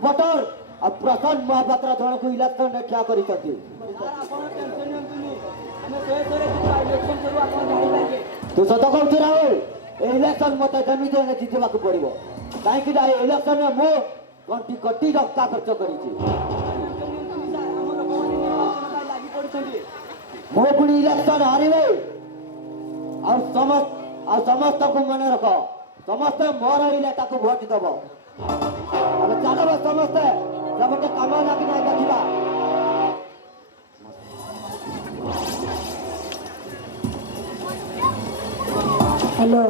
Reporter और प्रशांत महापात्र जन को इलेक्शन में क्या करी करती तू सत कहू राहुल इलेक्शन मत जमीन जितवा पड़ो कहीं इलेक्शन में मु कंटी कटी रक्ता खर्च करी मु पुणी इलेक्शन हारे समस्त को मन रख समस्ते मोर हईले भोट दब चलो समस्ते जब गोटे कम लगी ना देखा हेलो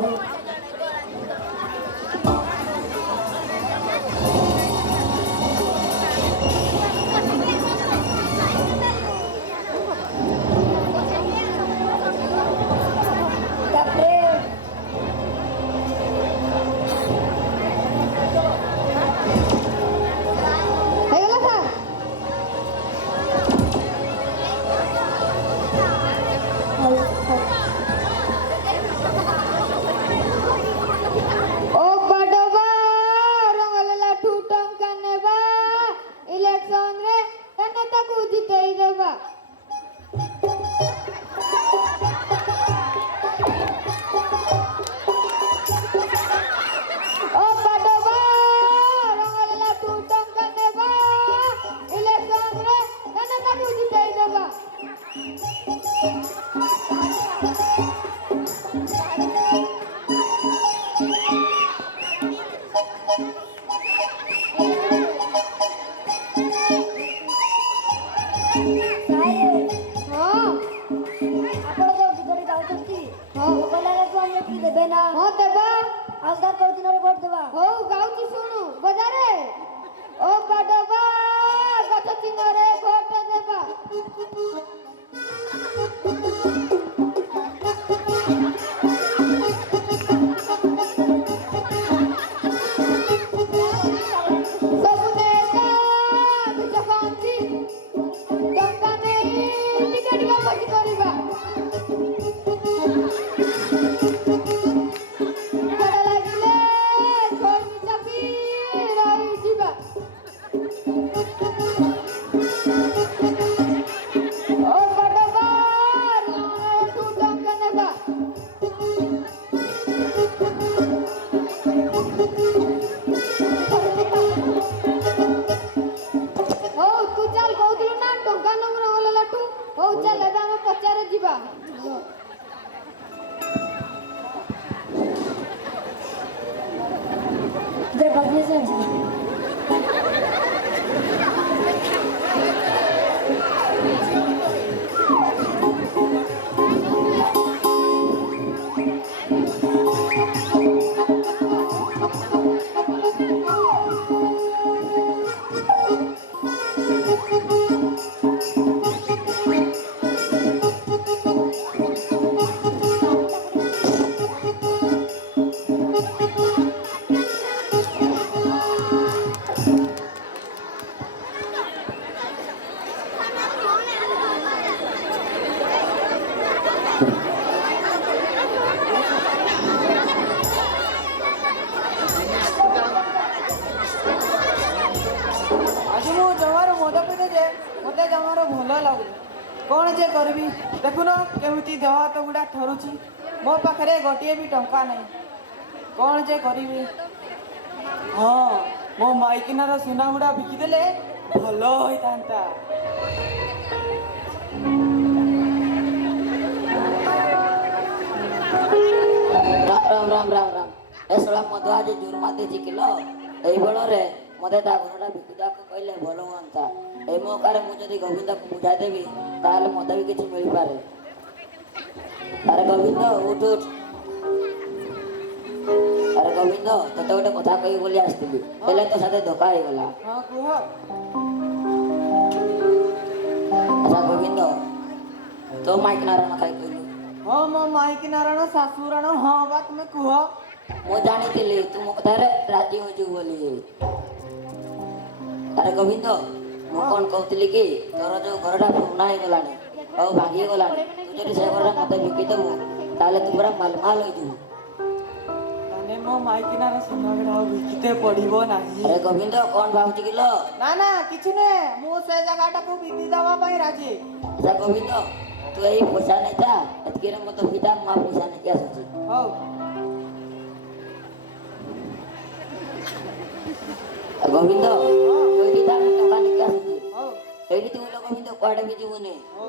कौन जे करबी देखुन केमिति देह हाथ गुड़ा ठरुची मो पाखे गोटे भी टंका नहीं कौन जे करी हाँ मो माइकिनार सुना गुड़ा बिकिदेले भल होता राम राम राम राम ए सला मधु आज जुर्मा दे जिकिलो एई बଳରେ मते ता घरटा बिकुदा को कहले भलो हुंता ए मौकारे मु जदी गोविंद को बुझाई देबी ताले मते भी किछ मिल पारे अरे गोविंद उठ उठ अरे गोविंद तते गोटे कथा कहि बोली आस्तिली हेले तो साथे धोखा हे गला हां कुह अच्छा गोविंद तो माइक नारायण खाई कहलु हां मो माइक नारायण सासुराण हां बात में कुह मो जानी तू मो कथा राजी हो जो बोली अरे गोविंद मु कौन कहती कि तोर जो घरटा पुना हो गलानी और भांगी गलानी तू जब से घरटा मत बिकी देबू ताले तू पूरा मालमाल हो जू माने ମୋ ମାଇକିନାର ସୁନା ବେଡ଼ା ଆଉ ବିକିତେ ପଡ଼ିବ ନାହିଁ। ଆରେ ଗୋବିନ୍ଦ କ'ଣ ଭାବୁଛୁ କିଲୋ? ନା ନା କିଛି ନୁହେଁ, ମୁଁ ସେ ଜାଗାଟାକୁ ବିକି ଦେବା ପାଇଁ ରାଜି। ଆଚ୍ଛା ଗୋବିନ୍ଦ ତୁ ଏଇ ପଇସା ନେଇଥା, ଏତିକିରେ ମୋତେ ଭିଟା ମା ପଇସା ନେଇକି ଆସୁଛି। ହଉ ଗୋବିନ୍ଦ ତୁ ଏଇଠି ଥା, ମୁଁ ଟଙ୍କା ନେଇକି ଆସୁଛି। ହଉ ଏଇଠି ଥିବୁ ଲୋ ଗୋବିନ୍ଦ, କୁଆଡ଼େ ବି ଯିବୁନି। ହଉ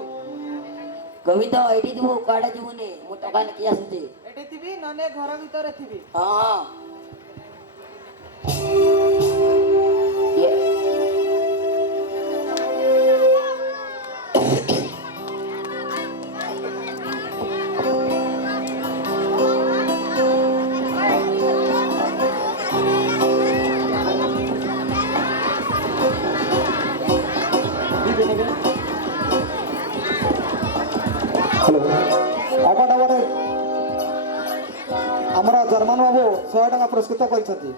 ଗୋବିନ୍ଦ ଏଇଠି ଥିବୁ, କୁଆଡ଼େ ଯିବୁନି, ମୁଁ ଟଙ୍କା ନେଇକି ଆସୁଛି। ଏଠି ଥିବି ନହେଲେ ଘର ଭିତରେ ଥିବି। ହଁ ହଁ। ଇଏ- ହ୍ୟାଲୋ ଅବଡ଼ରେ ଆମର ଜର୍ମାନ ବାବୁ 100 ଟଙ୍କା ପୁରସ୍କୃତ କରିଛନ୍ତି।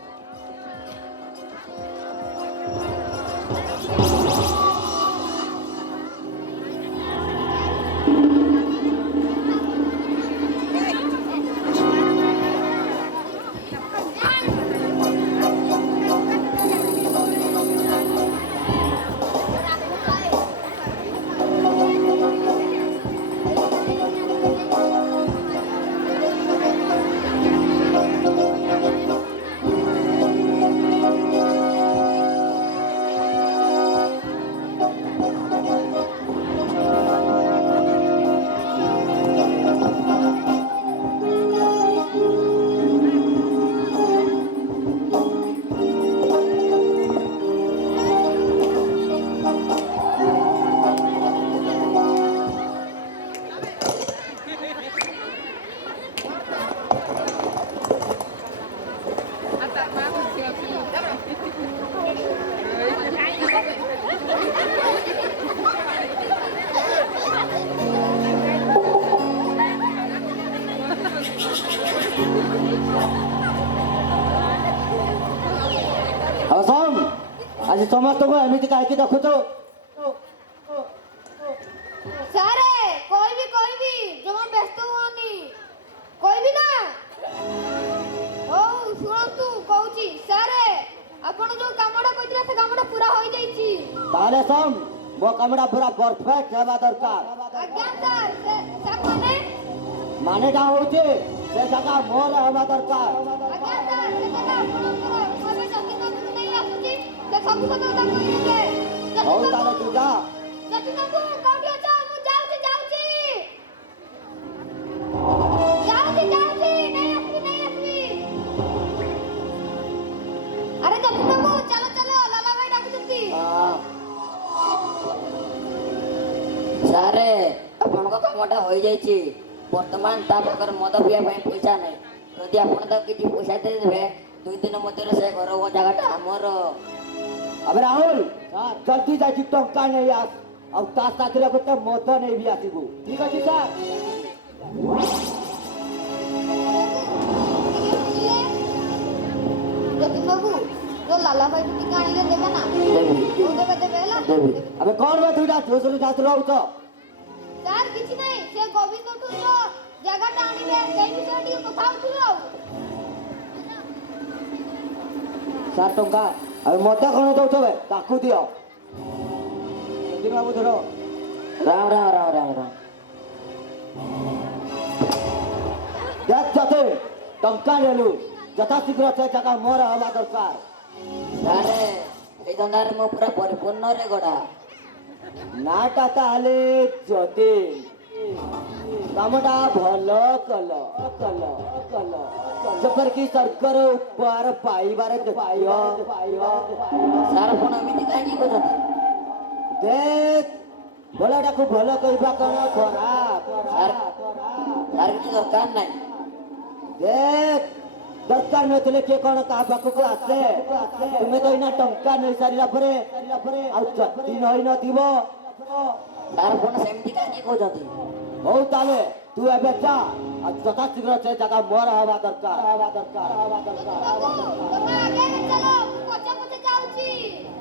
ଆଉ ଶୁଣ, ଆଜି ସମସ୍ତଙ୍କୁ ଏମିତି କାହିଁକି ଦେଖୁଛୁ? ସାରେ କହିବି ଜମା ବ୍ୟସ୍ତ ହୁଅନି, କହିବି ନା। ହଉ ଶୁଣନ୍ତୁ କହୁଛି, ସାରେ ଆପଣ ଯୋଉ କାମଟା କହିଥିଲେ ସେ କାମଟା ପୁରା ହୋଇଯାଇଛି। ତାହେଲେ ଶୁଣ, ମୋ କାମଟା ପୁରା ପରଫେକ୍ଟ ହେବା ଦରକାର। ଆଜ୍ଞା ସାର୍ ମାନେଟା ହଉଛି ସେ ଜାଗା ମୋର ହେବା ଦରକାର। ଆଜ୍ଞା ସାର୍ ସେ ଜାଗା ଆପଣଙ୍କର। ମୁଁ ଏବେ ଯତୀନକୁ ନେଇ ଆସୁଛି, ସେ ସବୁ କଥା କହିଦେବେ। ହଉ ତାହେଲେ ତୁ ଯା। ଯତୀନକୁ କୋଉଠି ଅଛ? ମୁଁ ଯାଉଛି ନେଇ ଆସିବି। ଆରେ ଯତୀନକୁ ଚାଲ ଲାଲା ଭାଇ ଡାକୁଛନ୍ତି। ସାରେ ଆପଣଙ୍କ କାମଟା ହୋଇଯାଇଛି। ବର୍ତ୍ତମାନ ତା ପାଖରେ ମଦ ପିଇବା ପାଇଁ ପଇସା ନାହିଁ। ଯଦି ଆପଣ ତାକୁ କିଛି ପଇସା ଦେଇଦେବେ, 2 ଦିନ ମଧ୍ୟରେ ସେ ଘର ଓ ଜାଗାଟା ଆମର। अबे राहुल जल्दी जाके टंका नहीं आस और ता साथरे गोटे मद नहीं भी आसीबू। ठीक अछि सर? ଯତୀନକୁ ଯୋଉ ଲାଲା ଭାଇ ଟିକେ ଆଣିଲେ ଦେବେ ନା? ଦେବି ଦେବେ ହେଲା। ଦେବି। अबे कौन बा तुइटा जोसरी जात रहू तो? ସାର୍ କିଛି ନାହିଁ, ସେ ଗୋବିନ୍ଦଠୁ ଯୋଉ ଜାଗାଟା ଆଣିବେ ସେଇ ବିଷୟରେ ଟିକେ କଥା ହଉଥିଲୁ ଆଉ। सर टंका अबे मद कोन दउछबे ताकू दियो। जल्दी बाबू धरो। राम राम राम राम राम। देख जते टंका लेलु जता शीघ्र से जगह मोर हवा दरकार। ସାରେ ଏଇ ଧନ୍ଦାରେ ମୁଁ ପୁରା ପରିପୂର୍ଣ୍ଣରେ ଗଢ଼ା। नाटा ताले जते कामटा भलो कल जपर की सरकार ऊपर पाइबारे पाइयो ସାର୍ ଆପଣ ଏମିତି କାହିଁକି କହୁଛନ୍ତି? देख भलाटाକୁ ଭଲ କହିବା କଣ ଖରାପ ସାର୍ କିଛି ଦରକାର ନାହିଁ। देख दरकार नଥିଲେ କିଏ କଣ କାହା ପାଖକୁ ଆସେ ତୁମେ ତ ଏଇନା ଟଙ୍କା ନେଇ ସାରିଲା ପରେ ଆଉ ଯଦି ନଇ ନଥିବ ସାର୍ ଆପଣ ସେମିତି କାହିଁକି କହୁଛନ୍ତି? ହଉ ତାହେଲେ ତୁ ଏବେ ଯା ଆଉ ଯଥା ଶୀଘ୍ର ସେ ଜାଗା ମୋର ହେବା ଦରକାର। ତମେ ଆଗେ ଚାଲ, ମୁଁ ପଛେ ଯାଉଛି।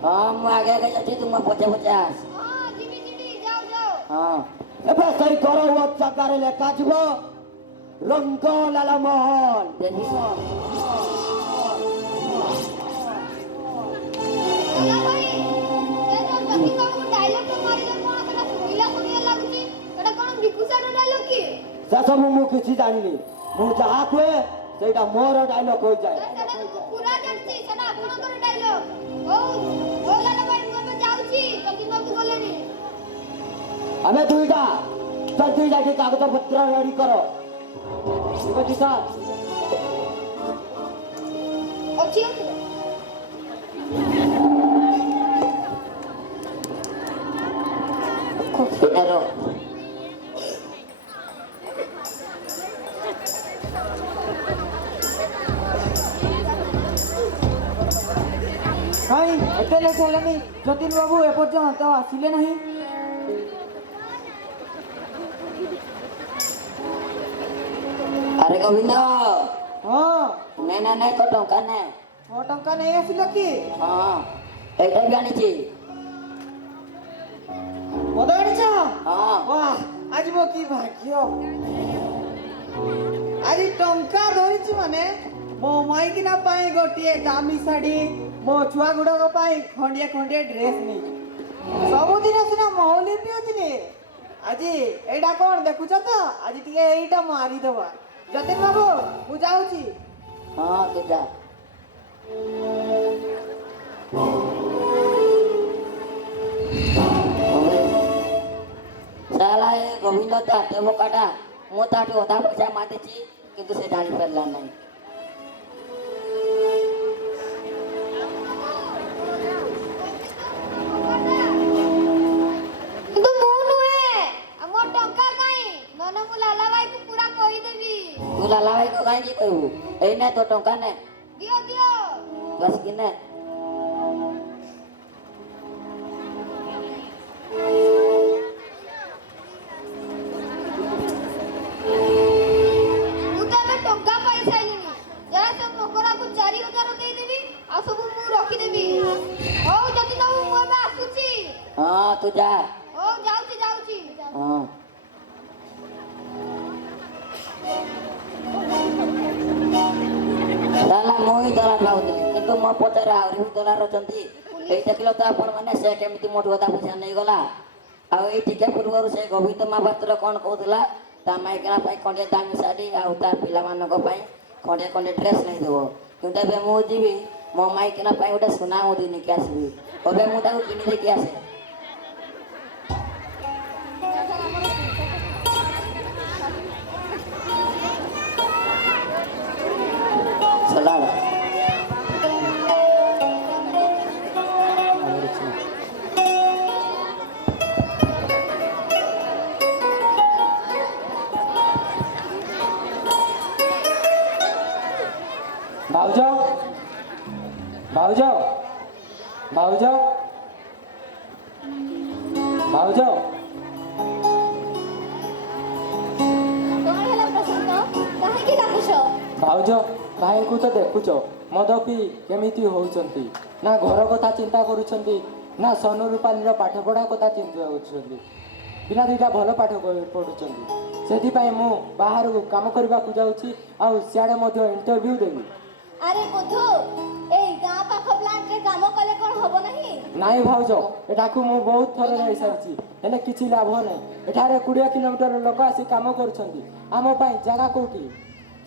ହଁ ମୁଁ ଆଗେ ଯାଉଛି, ତୁମ ପଛେ ଆସ। ହଁ ଯିବି, ଯାଅ। ହଁ ଏବେ ସେଇ ଘର ଜାଗାରେ ଲେଖାଯିବ ରଙ୍ଗ ଲାଲ ମହଲ। ଦେବି। ଗଲା ଭାଇ ସେ ଯୋଉ ଜ୍ୟୋତି ବାବୁ ଡାଇଲଗ ଟେ ମାରିଲେ କଣ ସେଟା ଶୁଣିଲା ଲାଗୁଛି ସେଟା କଣ ବିକୁସାର ଡାଇଲଗ କି ସେ ସବୁ ମୁଁ କିଛି ଜାଣିନି ମୁଁ ଯାହା କୁହେ ସେଇଟା ମୋର ଡାଇଲଗ ହୋଇଯାଏ ସେଟା ମୁଁ ପୁରା ଜାଣିଛି ସେଟା ଆପଣଙ୍କର ଡାଇଲଗ ହଉ ଲାଲା ଭାଇ ମୁଁ ଏବେ ଯାଉଛି ଜ୍ୟୋତି ବାବୁ ଗଲେଣି ଆମେ ଦୁଇଟା ଜଲ୍ଦି ଯାଇକି କାଗଜ ପତ୍ର ରେଡି କର ଠିକ ଅଛି ସାର୍ ଅଛି Pero କାଇଁ ଏତେ ଲେଟ୍ ହେଲାନି ଯତୀନ ବାବୁ ଏପର୍ଯ୍ୟନ୍ତ ଆସିଲେ ନାହିଁ अरे गोविंद ହଁ नहीं तो टंका नहीं ମୋ ଟଙ୍କା ନେଇ ଆସିଲ କି हाँ एटा भी आनी छी ମଦ ଆଣିଛ हाँ ବାଃ ଆଜି ମୋ କି ଭାଗ୍ୟ ଆଜି ଟଙ୍କା ଧରିଛି ମାନେ ମୋ ମାଇକିନା ପାଇଁ ଗୋଟିଏ ଦାମୀ ଶାଢ଼ୀ ମୋ ଛୁଆ ଗୁଡ଼ାକ ପାଇଁ ଖଣ୍ଡିଏ ଖଣ୍ଡିଏ ଡ୍ରେସ୍ ନେଇଛି ସବୁଦିନ ସିନା ମହଲି ପିଉଥିଲି ଆଜି ଏଇଟା କଣ ଦେଖୁଛ ତ ଆଜି ଟିକେ ଏଇଟା ମାରିଦେବା ଯତୀନ ବାବୁ ମୁଁ ଯାଉଛି हाँ तो जा साला ए गोविंद ताटे बोकाटा मो ताटे होता पैसा माते छी किंतु से जानी परला नहीं କିନ୍ତୁ ମୁଁ ନୁହେଁ ଆମ ଟଙ୍କା କାଇଁ ନହେଲେ ମୁଁ ଲାଲା ଭାଇକୁ ପୁରା କହିଦେବି तू लाला भाई को काहे कहू ए ना तो टंका ने ଦିଅ बस कि ने ମୁଁ ତ ଏବେ ଟଙ୍କା ପାଇସାରିଲିଣି ଯାହା ସେ ମକରାକୁ 4000 ଦେଇଦେବି ଆଉ ସବୁ ମୁଁ ରଖିଦେବି ହଉ ଯଦି ତ ମୁଁ ଏବେ ଆସୁଛି हाँ तू जा ହଉ ଯାଉଛି हाँ साला मोही डॉलर पाउଥିଲି କିନ୍ତୁ ମୋ ପଛରେ ଆହୁରି ବି ଡଲାର ଅଛନ୍ତି ଏଇ ଦେଖିଲ ତ ଆପଣ ମାନେ ସେ କେମିତି ମୋଠୁ ଅଧା ପଇସା ନେଇଗଲା ଆଉ ଏଇ ଟିକେ ପୂର୍ବରୁ ସେ ଗୋବିନ୍ଦ ମହାପାତ୍ର କ'ଣ କହୁଥିଲା ତା ମାଇକିନା ପାଇଁ ଖଣ୍ଡିଏ ଦାମୀ ଶାଢ଼ୀ ଆଉ ତା ପିଲାମାନଙ୍କ ପାଇଁ ଖଣ୍ଡିଏ ଖଣ୍ଡିଏ ଡ୍ରେସ୍ ନେଇଦେବ କିନ୍ତୁ ଏବେ ମୁଁ ଯିବି ମୋ ମାଇକିନା ପାଇଁ ଗୋଟେ ସୁନା ମୁଦି ନେଇକି ଆସିବି ଏବେ ମୁଁ ତାକୁ କିଣି ଦେଇକି ଆସେ ସଲାଡ଼ भाउज भाउज भाउज भाउज କଣ ହେଲା ପ୍ରଶାନ୍ତ କାହିଁକି ଡାକୁଛ ଭାଉଜ ଭାଇଙ୍କୁ ତ ଦେଖୁଛ ମଦ ପିଇ କେମିତି ହଉଛନ୍ତି ନା ଘର କଥା ଚିନ୍ତା କରୁଛନ୍ତି ନା ସୋନୁ ରୂପାଲିର ପାଠପଢ଼ା କଥା ଚିନ୍ତା କରୁଛନ୍ତି ପିଲା ଦୁଇଟା ଭଲ ପାଠ ପଢ଼ୁଛନ୍ତି ସେଥିପାଇଁ ମୁଁ ବାହାରକୁ କାମ କରିବାକୁ ଯାଉଛି ଆଉ ସିଆଡ଼େ ମଧ୍ୟ ଇଣ୍ଟରଭ୍ୟୁ ଦେବି ଆରେ ବୁଧୁ ଏଇ ଗାଁ ପାଖ ପ୍ଲାଣ୍ଟରେ କାମ କଲେ କଣ ହବ ନାହିଁ ନାଇଁ ଭାଉଜ ଏଠାକୁ ମୁଁ ବହୁତ ଥର ଯାଇସାରିଛି ହେଲେ କିଛି ଲାଭ ନାହିଁ ଏଠାରେ 20 କିଲୋମିଟର ଲୋକ ଆସି କାମ କରୁଛନ୍ତି ଆମ ପାଇଁ ଜାଗା କୋଉଠି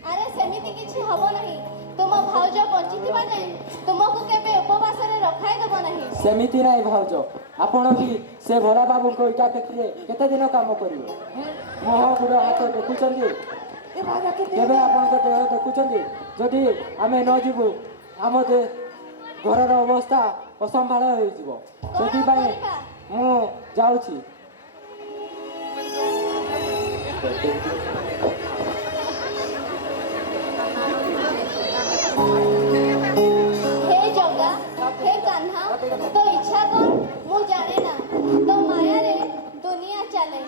ଆରେ ସେମିତି କିଛି ହବ ନାହିଁ ତୁମ ଭାଉଜ ବଞ୍ଚିଥିବା ଯାଏଁ ତୁମକୁ କେବେ ଉପବାସରେ ରଖାଇଦେବ ନାହିଁ ସେମିତି ନାହିଁ ଭାଉଜ ଆପଣ ବି ସେ ଭୋଲା ବାବୁଙ୍କ ଇଟା ଫ୍ୟାକ୍ଟ୍ରିରେ କେତେ ଦିନ କାମ କରିବେ ମୁହଁ ଗୋଡ଼ ହାତ ଦେଖୁଛନ୍ତି କେବେ ଆପଣଙ୍କ ଦେହ ଦେଖୁଛନ୍ତି ଯଦି ଆମେ ନ ଯିବୁ ଆମ ଘରର ଅବସ୍ଥା ଅସମ୍ଭାଳ ହେଇଯିବ ସେଥିପାଇଁ ମୁଁ ଯାଉଛି हे जगा हे कान्हा तो इच्छा कौन मु जाने ना तो माया रे दुनिया चले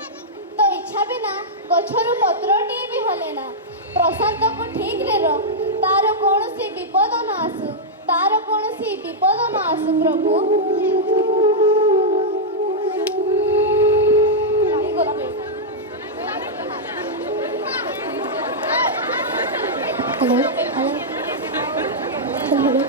तो इच्छा बिना गछरु पत्रटी भी हले ना प्रशांत को ठीक रे रो तार कोनोसी विपद न आसु तार कोनोसी विपद न आसु प्रभु हेलो हेलो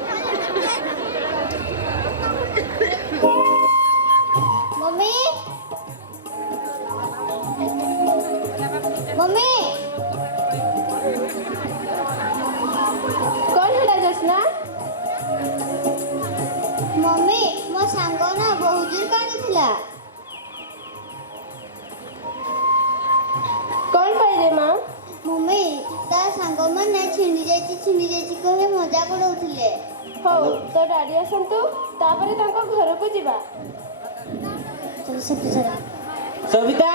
मम्मी कौन है जस्ना मम्मी मो सांग ना बहुत जोर कांदुथिला कौन पाइले माँ मम्मी ता सांग माने छिंडी जाइछि कहे मजा करउथिले हौ तो डाडी आसंतु तापरे तांको घर को जीवा चल सब चल सविता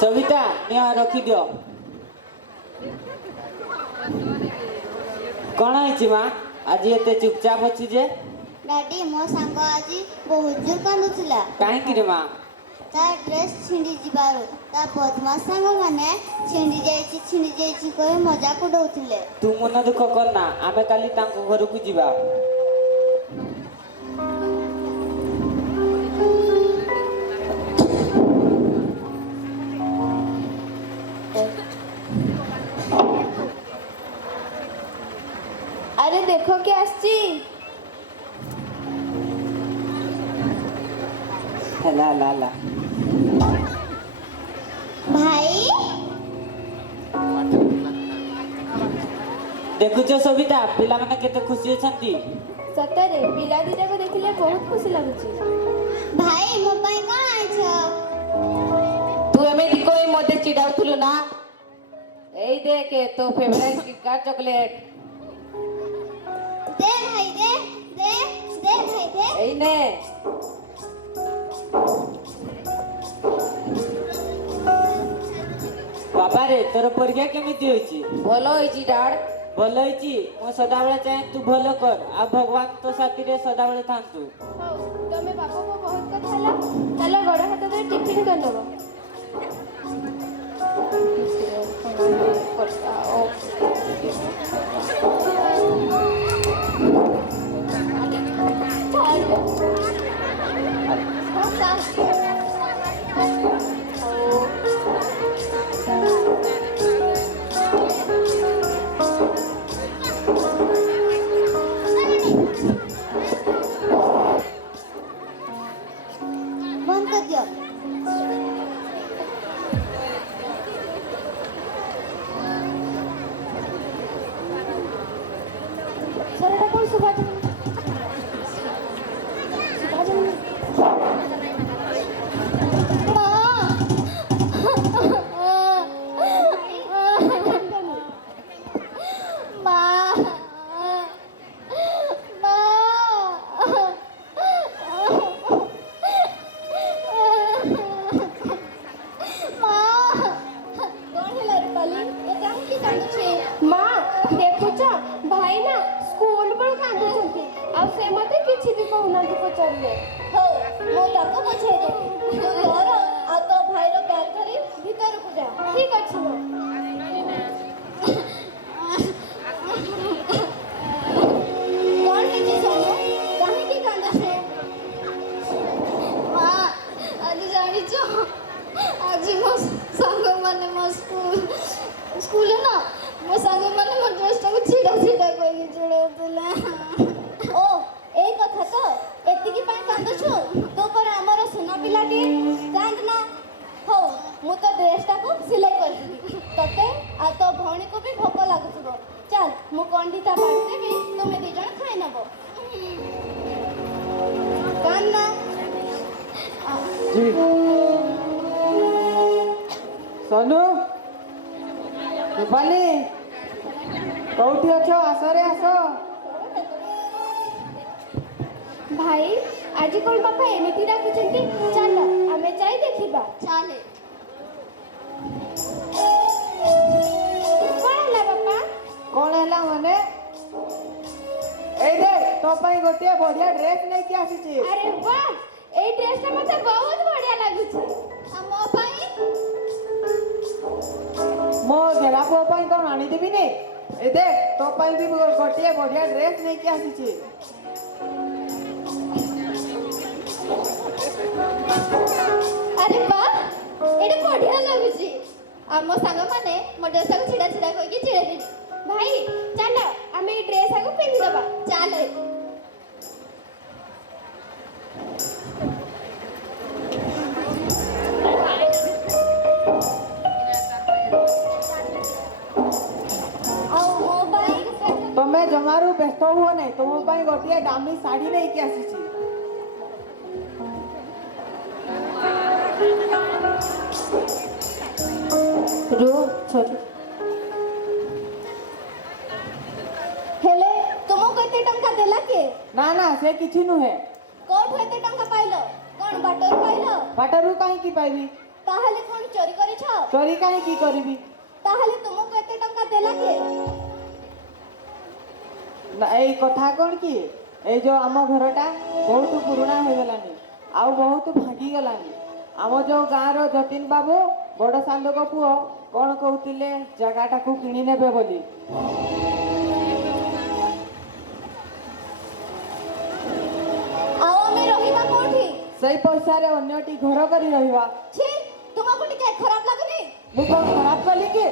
सविता निया रखी दियो कौन है माँ आज एते चुपचाप अच्छी जे डाडी मो सांग आज बहुत जोर कांदुथिला कहीं रे माँ ता ड्रेस छिंडी जिबारो ता बदमाश सांग माने छिंडी जाइछि कहे मजा करउथिले तू मन दुख करना आमे काली तांको घर को जीवा अरे देखो क्या आसची ला ला ला भाई देखुଛ सविता पिला माने केते खुशी अछंती सତରେ ପିଲା ଦିଟାକୁ ଦେଖିଲେ ବହୁତ ଖୁସି ଲାଗୁଛି भाई मो पाई कोन आछ तू एमेदी कोई मते चिडाउथुलु ना एई देखे तो फेवरेट किटकैट चॉकलेट दे भाई दे भाई दे एई ने बाबा रे तोर परीक्षा केमिति होईची भलो होईची डाड ଭଲ ହେଇଛି ମୁଁ ସଦାବେଳେ ଚାହେଁ ତୁ ଭଲ କର ଆଉ ଭଗବାନ ତୋ ସାଥିରେ ସଦାବେଳେ ଥାନ୍ତୁ ହଉ ତମେ ବାପାକୁ ବହୁତ କଥା ହେଲା ଚାଲ ଗୋଡ଼ ହାତ ଧରି ଟିଫିନ କରିନେବ बंद कर दियो सर এটা কোন সুভাষ माँ देखुच भाई ना स्कूल पर कांदुचंती आ से मते किछि भी कहूना पचारले हो मो ताको बुझे दे तू तोर आ तो भाई रो बैग धरी भीतर को जा ठीक अछि माँ कौन है जी सोनू काहे की कांदा छे मां आज जानी छो आज मो संग माने मो स्कूल है ना मो संग माने मो ड्रेस को छिड़ा कोई जुड़ोतला ओ ए कथा तो एति की पाई कांदा छो तो पर हमर सुना पिलाटी कांद ना हो मु तो ड्रेस को सिलाई कर दी तते आ तो भौणी को भी भोक लागुथबो चल मु कंडीता बाड़ देबी तुमे दी जण खाई नबो कान ना सोनू रूपाली कौटी अछ आस रे आस भाई आज कौन बापा एमिति डाकुचंती चलो आमे जाई देखिबा चाले कौन हला बापा कौन हैला माने ए देख तो पई गोटे बढ़िया ड्रेस नै के आसीची अरे वाह ए ड्रेस ता मते बहुत बढ़िया लागुची हम पाई मो गेला पो पई कोन आनी देबी ने ए देख तो पई भी गोटे बढ़िया ड्रेस नै के आसीची अरे वाह एटा बढ़िया लागुची हम संग माने मो ड्रेस को छिड़ा कोई की छिड़े देबी भाई चलो आमे ए ड्रेस को पिंधि दबा चाले ତମେ ଜମାରୁ ବ୍ୟସ୍ତ ହୁଅ ନାହିଁ, ତୁମ ପାଇଁ ଗୋଟିଏ ଦାମୀ ଶାଢ଼ୀ ନେଇକି ଆସିଛି। ହେଲେ ତୁମକୁ ଏତେ ଟଙ୍କା ଦେଲା କିଏ? ନା ନା ସେ କିଛି ନୁହେଁ। କୋଉଠୁ ଏତେ ଟଙ୍କା ପାଇଲ? କଣ ବାଟରୁ ପାଇଲ? ବାଟରୁ କାହିଁକି ପାଇବି? ତାହେଲେ କଣ ଚୋରି କରିଛ? ଚୋରି କାହିଁକି କରିବି? ତାହେଲେ ତୁମକୁ ଏତେ ଟଙ୍କା ଦେଲା କିଏ? ନା ଏଇ କଥା କଣ କି, ଏଇ ଯୋଉ ଆମ ଘରଟା ବହୁତ ପୁରୁଣା ହେଇଗଲାଣି ଆଉ ବହୁତ ଭାଙ୍ଗିଗଲାଣି। ଆମ ଯୋଉ ଗାଁର ଯତୀନ ବାବୁ ବଡ଼ ସାଣ୍ଡଙ୍କ ପୁଅ କଣ କହୁଥିଲେ ଜାଗାଟାକୁ କିଣି ନେବେ ବୋଲି। ଆଉ ଆମେ ରହିବା କୋଉଠି? ସେଇ ପଇସାରେ ଅନ୍ୟଟି ଘର କରି ରହିବା। ଛି, ତୁମକୁ ଟିକେ ଖରାପ ଲାଗୁନି? ମୁଁ କଣ ଖରାପ କଲି କି?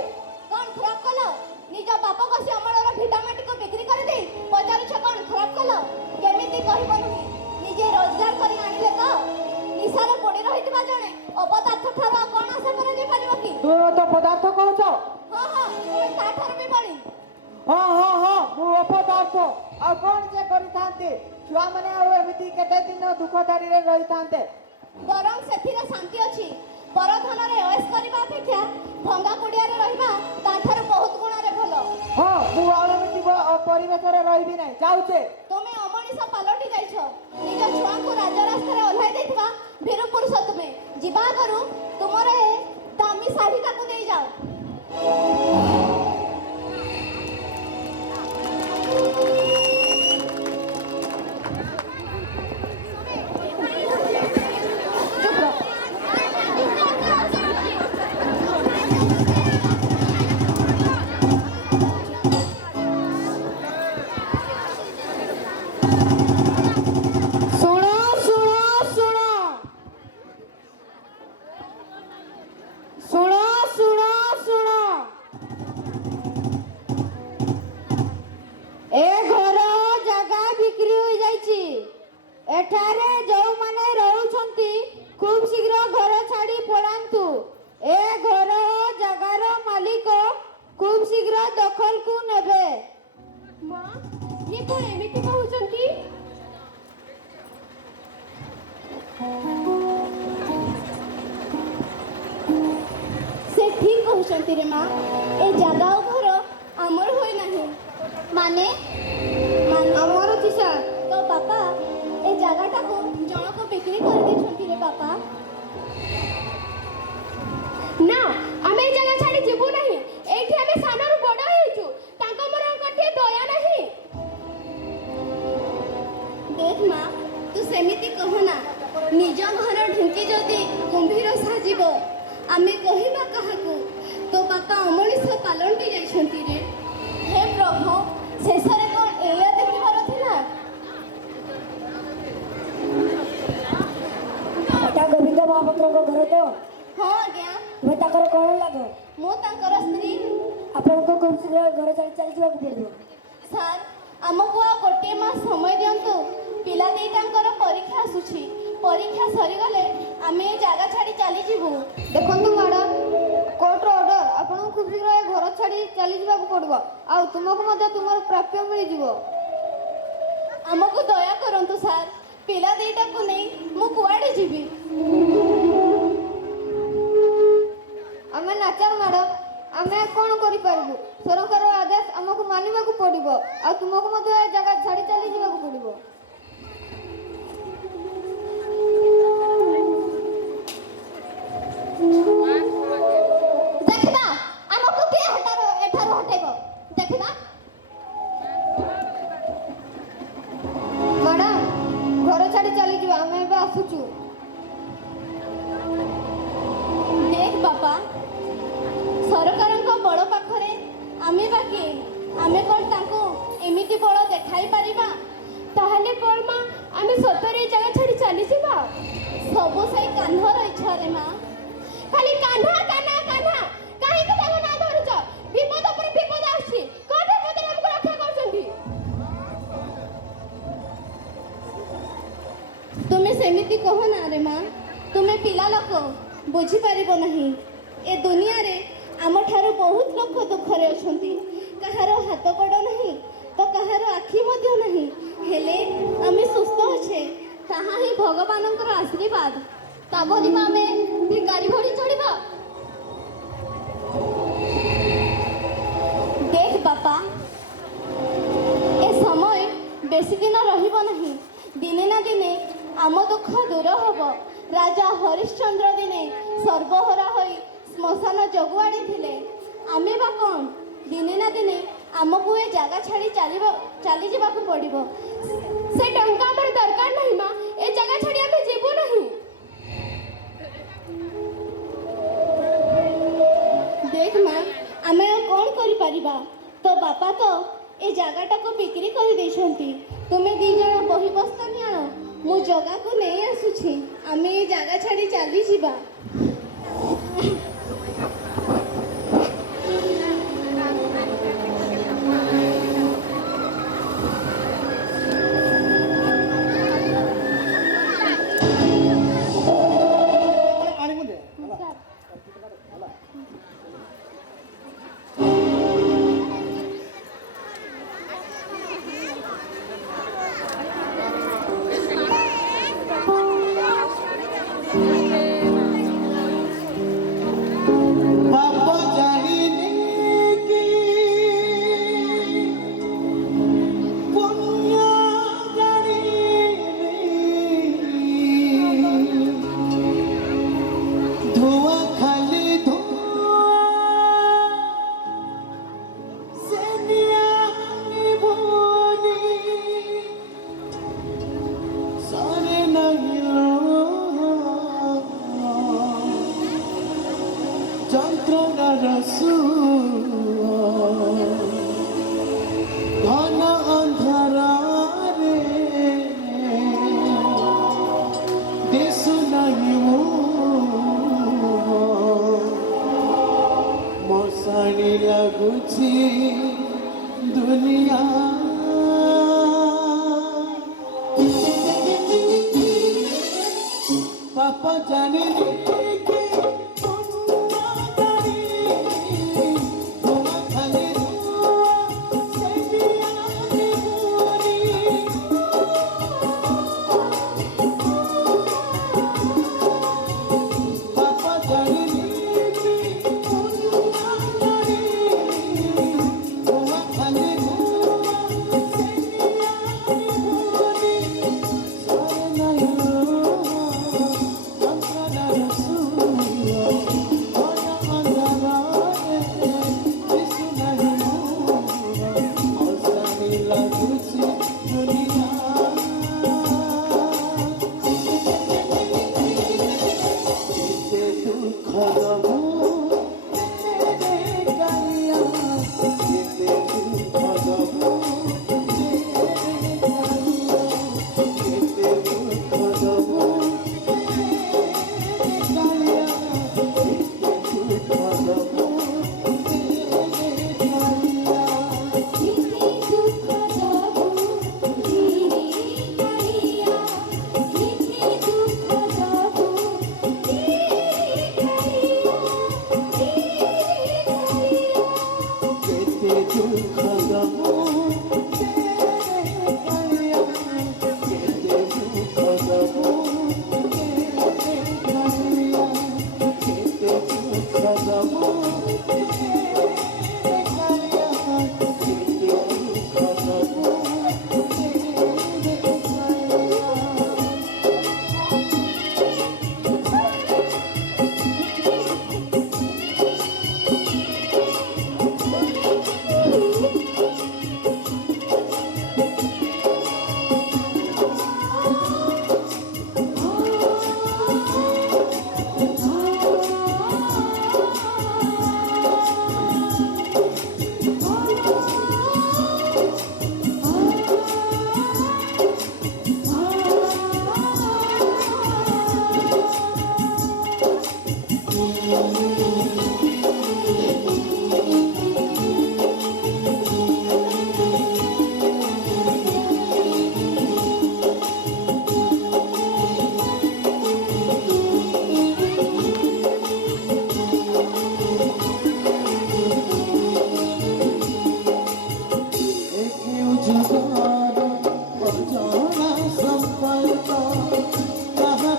କଣ ଖରାପ କଲ? ନିଜ ବାପ କଷି ଅମଳର ଭିଟା ମାଟିକୁ ବିକ୍ରି କରିଦେଇ ପଚାରୁଛ କଣ ଖରାପ କଲ? କେମିତି କହିବ ନୁହେଁ? ନିଜେ ରୋଜଗାର କରି ଆଣିଲେ ତ? ନିଶାରେ ପଡି ରହିଥିବା ଜଣେ ଅପଦାର୍ଥ ଠାରୁ ଆଉ କଣ ଆଶା କରାଯାଇ ପାରିବ କି? ତୁମେ ମତେ ପଦାର୍ଥ କହୁଛ? ହଁ ହଁ, ତୁମେ ତାଠାରୁ ବି ବଳି। ହଁ ମୁଁ ଅପଦାର୍ଥ। ଆଉ କଣ ଯେ କରିଥାନ୍ତି? ଛୁଆମାନେ ଆଉ ଏମିତି କେତେ ଦିନ ଦୁଃଖଧାରୀରେ ରହିଥାନ୍ତେ। ବରଂ ସେଥିରେ ଶାନ୍ତି ଅଛି। ପରଧନରେ ଅଏସ୍ କରିବା ଅପେକ୍ଷା ଭଙ୍ଗା କୁଡ଼ିଆରେ ରହିବା ତାଠାରୁ ବହୁତ ଗୁଣରେ ଭଲ। ହଁ, ମୁଁ ଆଉ ଏମିତି ପରିବେଶରେ ରହିବି ନାହିଁ, ଯାଉଛେ। ତୁମେ ଅମଣିଷ ପାଲଟି ଯାଇଛ। ନିଜ ଛୁଆଙ୍କୁ ରାଜରାସ୍ତାରେ ଓହ୍ଲାଇ ଦେଇଥିବା ଭୀରୁ ପୁରୁଷ ତୁମେ। ଯିବା ଆଗରୁ ତୁମର ଏ ଦାମୀ ଶାଢ଼ୀଟାକୁ ନେଇଯାଅ। ଏଠାରେ ଯେଉଁମାନେ ରହୁଛନ୍ତି ଖୁବ୍ ଶୀଘ୍ର ଘର ଛାଡ଼ି ପଳାନ୍ତୁ। ଏ ଘର ଜାଗାର ମାଲିକ ଖୁବ୍ ଶୀଘ୍ର ଦଖଲକୁ ନେବେ। ମା, ଇଏ କଣ ଏମିତି କହୁଛନ୍ତି? ସେ ଠିକ୍ କହୁଛନ୍ତି ରେ ମା। ଏ ଜାଗା ଓ ଘର ଆମର ହୋଇ ନାହିଁ। ମାନେ ଆମର କିସା? ତୋ ବାପା ଏ ଜାଗାଟାକୁ ଜଣକୁ ବିକ୍ରି କରିଦେଇଛନ୍ତି ରେ ବାପା। ନା, ଆମେ ଏ ଜାଗା ଛାଡ଼ି ଯିବୁ ନାହିଁ। ଏଇଠି ଆମେ ସାନରୁ ବଡ଼ ହେଇଛୁ। ତାଙ୍କ ମୋର ଗୋଟିଏ ଦୟା ନାହିଁ। ଦେଖ ମା, ତୁ ସେମିତି କହନା। ନିଜ ଘର ଢୁଙ୍କି ଯଦି କୁମ୍ଭୀର ସାଜିବ, ଆମେ କହିବା କାହାକୁ? ତୋ ବାପା ଅମଣିଷ ପାଲଟି ଯାଇଛନ୍ତି ରେ। ହେ ପ୍ରଭୁ, ଶେଷରେ କଣ ଏଇଆ ଦେଖିବାର ଥିଲା? ଏଟା ଗୋବିନ୍ଦ ମହାପାତ୍ରଙ୍କ ଘର ତ? ହଁ ଆଜ୍ଞା, ତୁମେ ତାଙ୍କର କଣ ଲାଗ? ମୁଁ ତାଙ୍କର ସ୍ତ୍ରୀ। ଆପଣଙ୍କୁ ଖୁବ୍ ଶୀଘ୍ର ଘର ଛାଡ଼ି ଚାଲିଯିବାକୁ ପଡ଼ିବ। ସାର୍, ଆମକୁ ଆଉ ଗୋଟିଏ ମାସ ସମୟ ଦିଅନ୍ତୁ। ପିଲା ଦିଟାଙ୍କର ପରୀକ୍ଷା ଆସୁଛି। ପରୀକ୍ଷା ସରିଗଲେ ଆମେ ଏ ଜାଗା ଛାଡ଼ି ଚାଲିଯିବୁ। ଦେଖନ୍ତୁ ମ୍ୟାଡ଼ାମ, କୋର୍ଟର ଅର୍ଡର, ଆପଣଙ୍କୁ ଖୁବ୍ ଶୀଘ୍ର ଏ ଘର ଛାଡ଼ି ଚାଲିଯିବାକୁ ପଡ଼ିବ। ଆଉ ତୁମକୁ ମଧ୍ୟ ତୁମର ପ୍ରାପ୍ୟ ମିଳିଯିବ। ଆମକୁ ଦୟା କରନ୍ତୁ ସାର୍। ପିଲା ଦିଟାକୁ ନେଇ ମୁଁ କୁଆଡ଼େ ଯିବି? ଆମେ ନାଚାର ମ୍ୟାଡ଼ାମ, ଆମେ କ'ଣ କରିପାରିବୁ? ସରକାର ଆଦେଶ ଆମକୁ ମାନିବାକୁ ପଡ଼ିବ। ଆଉ ତୁମକୁ ମଧ୍ୟ ଏ ଜାଗା ଛାଡ଼ି ଚାଲିଯିବାକୁ ପଡ଼ିବ। ଦେଖିବା ଆମକୁ କିଏ ଏଠାରୁ ହଟେଇବ? ଦେଖିବା। ମ୍ୟାଡ଼ାମ, ଘର ଛାଡ଼ି ଚାଲିଯିବା। ଆମେ ଏବେ ଆସୁଛୁ। ଦେଖ ବାପା, ସରକାରଙ୍କ ବଳ ପାଖରେ ଆମେ ବା କିଏ? ଆମେ କ'ଣ ତାଙ୍କୁ ଏମିତି ବଳ ଦେଖାଇ ପାରିବା? ତାହେଲେ କ'ଣ ମା, ଆମେ ସତରେ ଏ ଜାଗା ଛାଡ଼ି ଚାଲିଯିବା? ସବୁ ସେଇ କାହ୍ନର ଇଚ୍ଛାରେ ମା। ଖାଲି କାହ୍ନା କାହ୍ନା କାହ୍ନା, କାହିଁକି ତାଙ୍କ ନାଁ ଧରୁଛ? ବିପଦ ପରେ ବିପଦ ଆସୁଛି। କ'ଣ ବିପଦରେ ଆମକୁ ରକ୍ଷା କରୁଛନ୍ତି? ତୁମେ ସେମିତି କହନା ରେ ମା। ତୁମେ ପିଲା ଲୋକ, ବୁଝିପାରିବ ନାହିଁ। ଏ ଦୁନିଆରେ ଆମଠାରୁ ବହୁତ ଲୋକ ଦୁଃଖରେ ଅଛନ୍ତି। କାହାର ହାତ ଗୋଡ଼ ନାହିଁ ତ କାହାର ବାଦ ତା ବୋଲିବା ଆମେ ଭିକାରୀ ଭଳି ଚଳିବା? ଦେଖ ବାପା, ଏ ସମୟ ବେଶୀ ଦିନ ରହିବ ନାହିଁ। ଦିନେ ନା ଦିନେ ଆମ ଦୁଃଖ ଦୂର ହେବ। ରାଜା ହରିଶ୍ଚନ୍ଦ୍ର ଦିନେ ସର୍ବହରା ହୋଇ ଶ୍ମଶାନ ଯୋଗୁ ଆଣିଥିଲେ। ଆମେ ବା କ'ଣ? ଦିନେ ନା ଦିନେ ଆମକୁ ଏ ଜାଗା ଛାଡ଼ି ଚାଲିଯିବାକୁ ପଡ଼ିବ। ସେ ଟଙ୍କା ଆମର ଦରକାର ନାହିଁ ମା, ଏ ଜାଗା ଛାଡ଼ି ଆମେ ଯିବୁ ନାହିଁ। ଦେଖ ମା, ଆମେ ଆଉ କ'ଣ କରିପାରିବା? ତୋ ବାପା ତ ଏ ଜାଗାଟାକୁ ବିକ୍ରି କରିଦେଇଛନ୍ତି। ତୁମେ ଦି ଜଣ ବହି ବସ୍ତାନି ଆଣ, ମୁଁ ଜଗାକୁ ନେଇ ଆସୁଛି। ଆମେ ଏ ଜାଗା ଛାଡ଼ି ଚାଲିଯିବା। ଲାଗୁଛି ଦୁନିଆ ପାପା ଜାଣିନି କି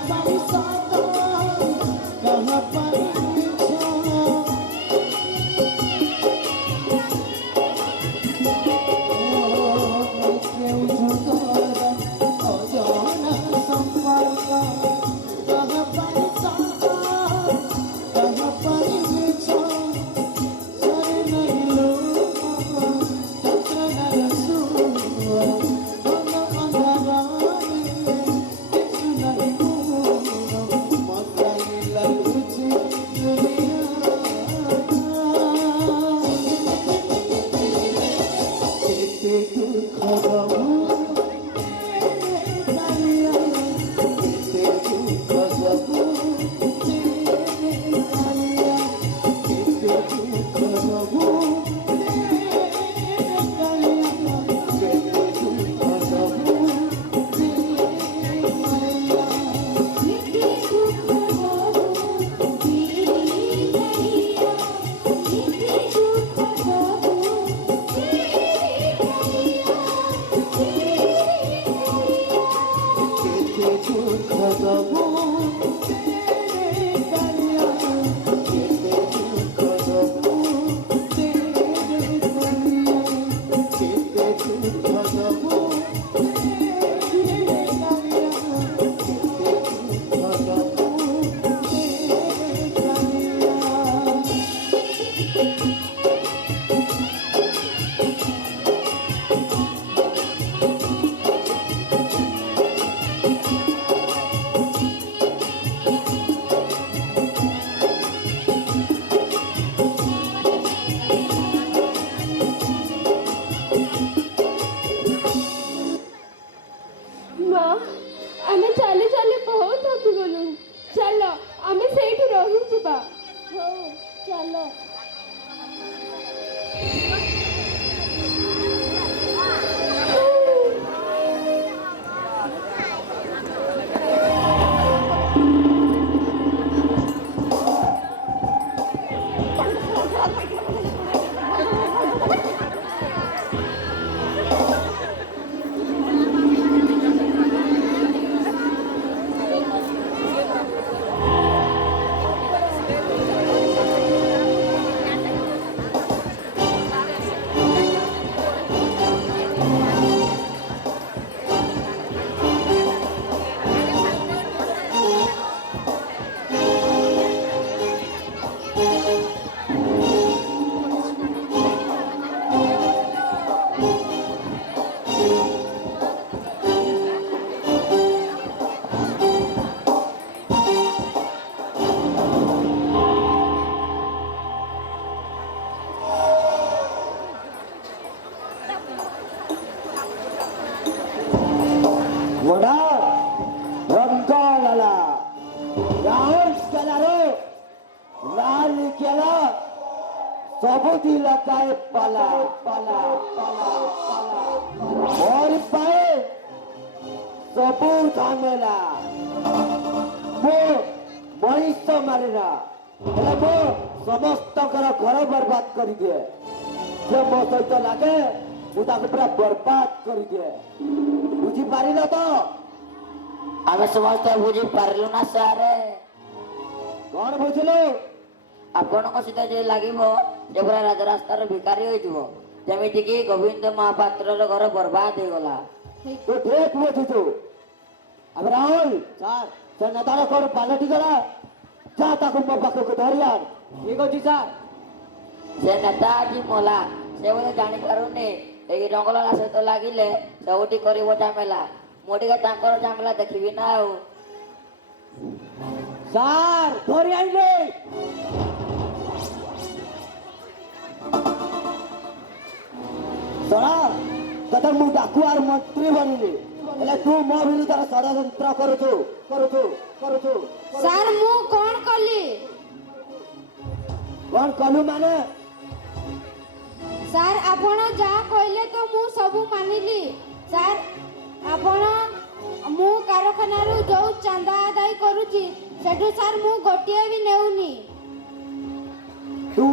Bye. କେତେ ଦୁଃଖ ଦବୁ କାଳିଆ କେତେ ଦୁଃଖ ଦବୁ କାଳିଆ କେତେ ଦୁଃଖ ଦବୁ କାଳିଆ କେତେ ଦୁଃଖ ଦବୁ কেতে দুঃখ দবু কালিয়া কেতে দুঃখ দবু কালিয়া কেতে দুঃখ দবু কালিয়া কেতে দুঃখ দবু কালিয়া ମା ଆମେ ଚାଲି ଚାଲି ବହୁତ ଥକିଗଲୁ ଚାଲ ଆମେ ସେଇଠି ରହିଯିବା ହଉ ଚାଲ Moda Ranggalala Rahul Skalaro Lali Kela Sabuti Lakai Pala Pala Pala Pala Or Pae Sabu Dhamela Mo Mahisa Marina Ele mo ସମସ୍ତଙ୍କର ଘର ବର୍ବାଦ କରିଦିଏ ସେ ମୋ ସହିତ ଲାଗେ ମୁଁ ତାକୁ ପୁରା ବର୍ବାଦ କରିଦିଏ ବୁଝିପାରିଲ ତ ଆମେ ସମସ୍ତେ ବୁଝିପାରିଲୁ ନା ସାର୍ କଣ ବୁଝିଲୁ ଆପଣଙ୍କ ସହିତ ଯେ ଲାଗିବ ସେ ପୁରା ରାଜରାସ୍ତାର ଭିକାରୀ ହୋଇଯିବ ଯେମିତିକି ଗୋବିନ୍ଦ ମହାପାତ୍ରର ଘର ବର୍ବାଦ ହେଇଗଲା ତୁ ଠିକ ବୁଝୁଛୁ अब राहुल सर ସେ ନେତାର କଣ ପାଲଟି ଗଲା ଯା ତାକୁ ମୋ ପାଖକୁ ଧରି ଆଣ ଠିକ ଅଛି ସାର୍ ସେ ନେତା ଆଜି ମଲା ସେ ବୋଧେ ଜାଣିପାରୁନି ଏଇ ରଙ୍ଗଲାଲା ସହିତ ଲାଗିଲେ ସବୁଠି କରିବ ଝାମେଲା ମୁଁ ଟିକେ ତାଙ୍କର ଝାମେଲା ଦେଖିବି ନା ଆଉ ସାର୍ ଧରି ଆଣିଲେ ଶୁଣ ତତେ ମୁଁ ଡାକୁଆର ମନ୍ତ୍ରୀ ବନିଲି ହେଲେ ତୁ ମୋ ବିରୁଦ୍ଧରେ ଷଡ଼ଯନ୍ତ୍ର କରୁଛୁ କରୁଛୁ କରୁଛୁ ସାର୍ ମୁଁ କଣ କଲି କଣ କଲୁ ମାନେ ସାର୍ ଆପଣ ଯାହା କହିଲେ ତ ମୁଁ ସବୁ ମାନିଲି ସାର୍ ଆପଣ ମୁଁ କାରଖାନାରୁ ଯୋଉ ଚାନ୍ଦା ଆଦାୟ କରୁଛି ସେଠୁ ସାର୍ ମୁଁ ଗୋଟିଏ ବି ନେଉନି ତୁ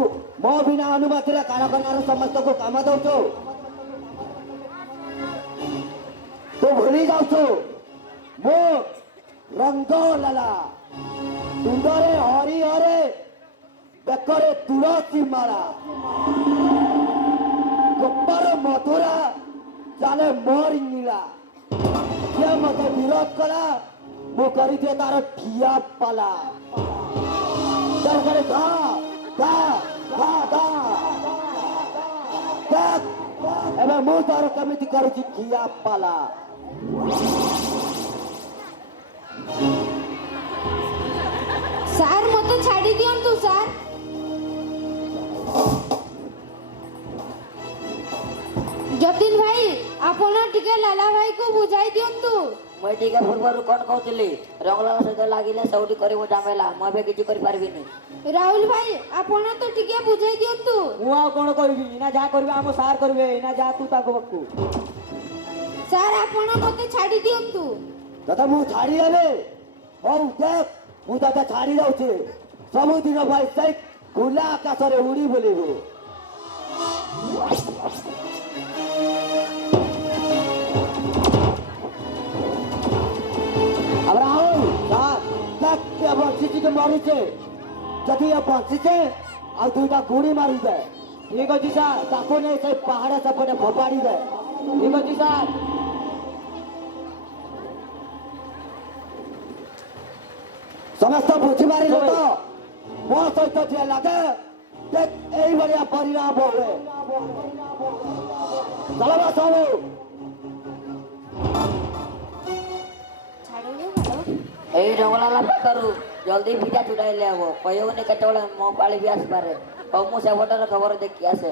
ମୋ ବିନା ଅନୁମତିରେ କାରଖାନାର ସମସ୍ତଙ୍କୁ କାମ ଦଉଛୁ ତୁ ଭୁଲି ଯାଉଛୁ ମୁଁ ରଙ୍ଗଲାଲା ତୁଣ୍ଡରେ ହରିହରେ ବେକରେ ତୁଳସୀ ମାଳା ଗୋପର ମଧୁରା ଚାଲେ ମୋରି ନୀଳା ଯିଏ ମତେ ବିରୋଧ କଲା ମୁଁ କରିଦିଏ ତାର ଠିଆ ପାଲା ଦରକାର ଧା ଧା ଧା ଧା দেখ ଏବେ ମୁଁ ତାର କେମିତି କରୁଛି ଠିଆ ପାଲା ସାର୍ ମତେ ଛାଡ଼ି ଦିଅନ୍ତୁ ସାର୍ ଯତୀନ ଭାଇ ଆପଣ ଟିକେ ଲାଲା ଭାଇକୁ ବୁଝାଇ ଦିଅନ୍ତୁ। ମୁଇଁ ଟିକେ ପୂର୍ବରୁ କ'ଣ କହୁଥିଲି ରଙ୍ଗଲାଲ ସହିତ ଲାଗିଲେ ସବୁଠି କରିବ ଝାମେଲା ମୁଁ ଏବେ କିଛି କରିପାରିବିନି। ରାହୁଲ ଭାଇ ଆପଣ ତ ଟିକେ ବୁଝାଇ ଦିଅନ୍ତୁ। ମୁଁ ଆଉ କ'ଣ କରିବି ନା ଯାହା କରିବେ ଆମ ସାର୍ କରିବେ ନା ଯା ତୁ ତାଙ୍କ ପାଖକୁ। ସାର୍ ଆପଣ ମୋତେ ଛାଡ଼ି ଦିଅନ୍ତୁ। ତତେ ମୁଁ ଛାଡ଼ି ଦେବି। ହଉ ଦେଖ ମୁଁ ତତେ ଛାଡ଼ି ଦଉଛି। ସବୁଦିନ ପାଇଁ ସେଇ ଖୋଲା ଆକାଶରେ ଉଡ଼ି ବୁଲିବୁ। अब राहुल देख ये बंसी के मारिचे जदि ये बंसी से और दुईटा गुड़ी मारी दे। ଠିକ ଅଛି ସାର୍ ताको नहीं से पहाड़ सेपटे फोपाड़ी दे। ଠିକ ଅଛି ସାର୍। समस्त बुझी मारी लो तो मो सहित जे लगे देख एई बढ़िया परिणाम होवे। चलो बस हो ଏଇ ରଙ୍ଗଲାଲ ପାଖରୁ ଜଲ୍ଦି ପିଠା ଛୁଡ଼ାଇଲେ ହବ କହିବନି କେତେବେଳେ ମୋ ପାଳି ବି ଆସିପାରେ। ହଉ ମୁଁ ସେପଟର ଖବର ଦେଖି ଆସେ।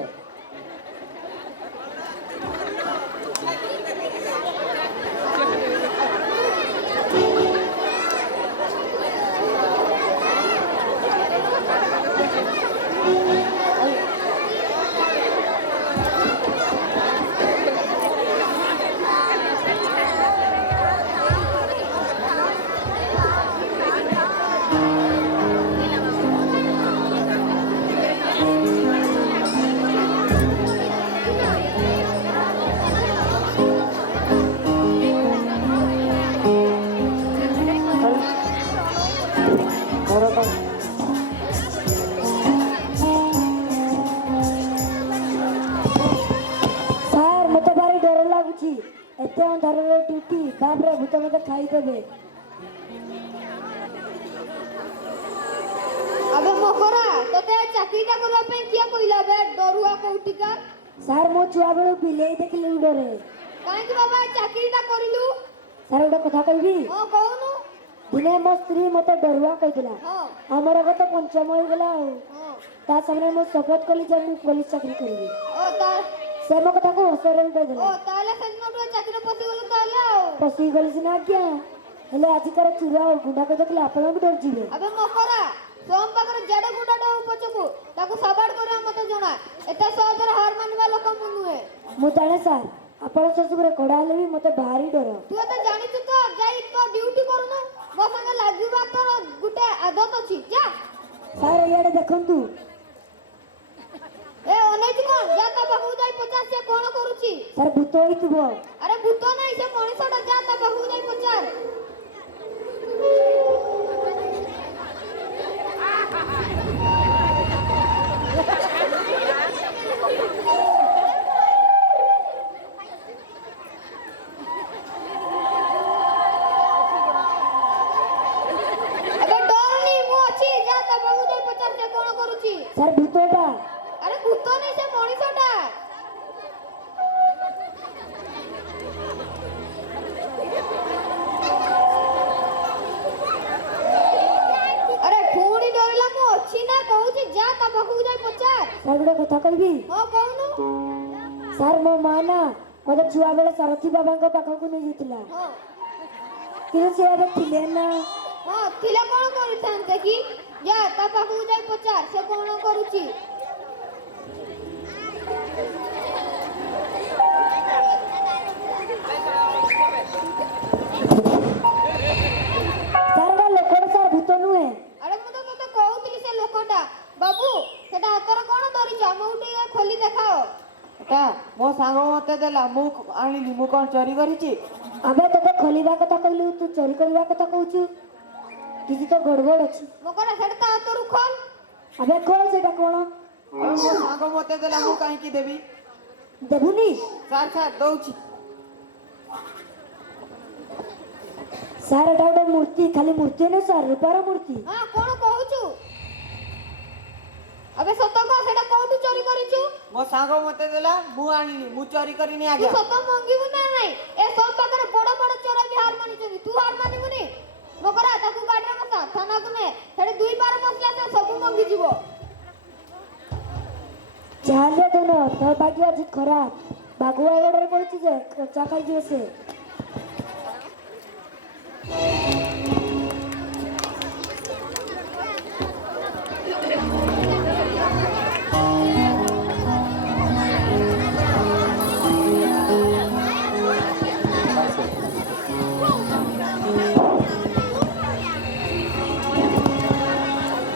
ସାର୍ ମୋତେ ଭାରି ଡର ଲାଗୁଛି। ଏତେ ଅନ୍ଧାରରେ ଡ୍ୟୁଟି ତାପରେ ଭୂତ ମୋତେ ଖାଇଦେବେ। अबे मकरा तोते चाकरीटा करबा पे किया कइला बे डरुआ कोउटिका। ସାର୍ ମୋ ଛୁଆ ବେଳୁ ବିଲେଇ ଦେଖିଲେ ଡରେ। काहे कि बाबा चाकरीटा करिलु। ସାର୍ ଗୋଟେ କଥା କହିବି। ओ कहनु। ଦିନେ ମୋ ସ୍ତ୍ରୀ ମୋତେ ଡରୁଆ କହିଥିଲା। हां ଆମର ଏବେ ତ ପଞ୍ଚମ ହେଇଗଲା ଆଉ। हां ତା ସାମନାରେ ମୁଁ ଶପଥ କଲି ଯେ ମୁଁ ପୋଲିସ ଚାକିରି କରିବି। ओ ता ସେ ମୋ କଥାକୁ ହସରେ ओ ଉଡ଼େଇଦେଲା। ताले सेदिन तो चाकरी पसी गलु ताले आ। ପଶିଗଲି ସିନା ଆଜ୍ଞା, ହେଲେ ଆଜିକାର ଚୁରା ଆଉ ଗୁଣ୍ଡାକୁ ଦେଖିଲେ ଆପଣ ବି ଡରିଯିବେ। अबे मकरा सोम पाकर जड़ गुंडाटा उपचकु ताकू सबाड करे मते जणा। एटा सहजरे हार मानिबा लोक मु नुहे। ମୁଁ ଜାଣେ ସାର୍ ଆପଣ ସେସବୁରେ କଡ଼ା ହେଲେ ବି ମୋତେ ଭାରି ଡର। तू तो जानिछु तो जाई तो ड्यूटी करूनु। मो संगे लागिबा तोर गुटे आदत अछि जा। ସାର୍ ଇଆଡ଼େ ଦେଖନ୍ତୁ। ए अनेज कोन जा ता पाखु जाई 50 से कोन करूची। ସାର୍ ଭୂତ ହେଇଥିବ। अरे भूत नहीं से मनीषटा जा ता पाखु जाई 50। अबे डरनी मु अछि जा ता पाखु जाई 50 से कोन करूची। ସାର୍ ଭୂତଟା। अरे भूत नहीं से मनीषटा। अरे पुणी डरला मु अछि ना कहूची जा ता पाखु जाई 50। ସାର୍ ଗୋଟେ କଥା କହିବି। हो कहनु। ସାର୍ ମୋ ମା ନା ମୋତେ ଛୁଆ ବେଳେ ସାରଥୀ ବାବାଙ୍କ ପାଖକୁ ନେଇଯାଇଥିଲା। हो କିନ୍ତୁ ସେ ଏବେ ଥିଲେ ନା। हो थिले कोन करिथान्ते कि जा ता पाखु जाई 50 से कोन करूची। ସାର୍ ଏଟା ଲୋକଟା ସାର୍ ଭୂତ ନୁହେଁ। अरे मु तो तते कहउतली से लोकटा बाबू सेटा हातर कोन धरिछ मु ଟିକେ खोली देखाओ। ଏଟା ମୋ ସାଙ୍ଗ ମତେ ଦେଲା ମୁଁ ଆଣିଲି। ମୁଁ କ'ଣ ଚୋରି କରିଛି? ଆବେ ତୋତେ ଖୋଲିବା କଥା କହିଲୁ ତୁ ଚୋରି କରିବା କଥା କହୁଛୁ। କିଛି ତ ଗଡ଼ବଡ଼ ଅଛି। मकरा सेटा ता हातरु खोल। ଆବେ କ'ଣ ସେଇଟା କ'ଣ ଆଉ ମୋ ସାଙ୍ଗ ମତେ ଦେଲା ମୁଁ କାହିଁକି ଦେବି? ଦେବୁନି? ସାର୍ ସାର୍ ଦଉଛି। ସାର୍ ଏଟା ଗୋଟେ ମୂର୍ତ୍ତି, ଖାଲି ମୂର୍ତ୍ତି ନୁହେଁ ସାର୍, ରୂପାର ମୂର୍ତ୍ତି। हां कोन कहउछु। अबे सत को सेटा कोठु चोरी करिछु। ମୋ ସାଙ୍ଗ ମତେ ଦେଲା ମୁଁ ଆଣିଲି। ମୁଁ ଚୋରି କରିନି तू ଆଜ୍ଞା। सत मंगिबु ना नहीं ए सब पाकर बड़ बड़ चोर भी हार मानिछबी तू हार मानिबुनी। मकरा ताकू गाड़ी रे बसा थाना को ने सेटे दुई बार बसला से सब मंगि जीवो। ଚାଲେ ଦେନ ତୋ ଭାଗ୍ୟ ଆଜି ଖରାପ। ବାଗୁଆ ଗୋଡ଼ରେ ପଡୁଛି ଯେ କଚା ଖାଇଯିବ ସେ।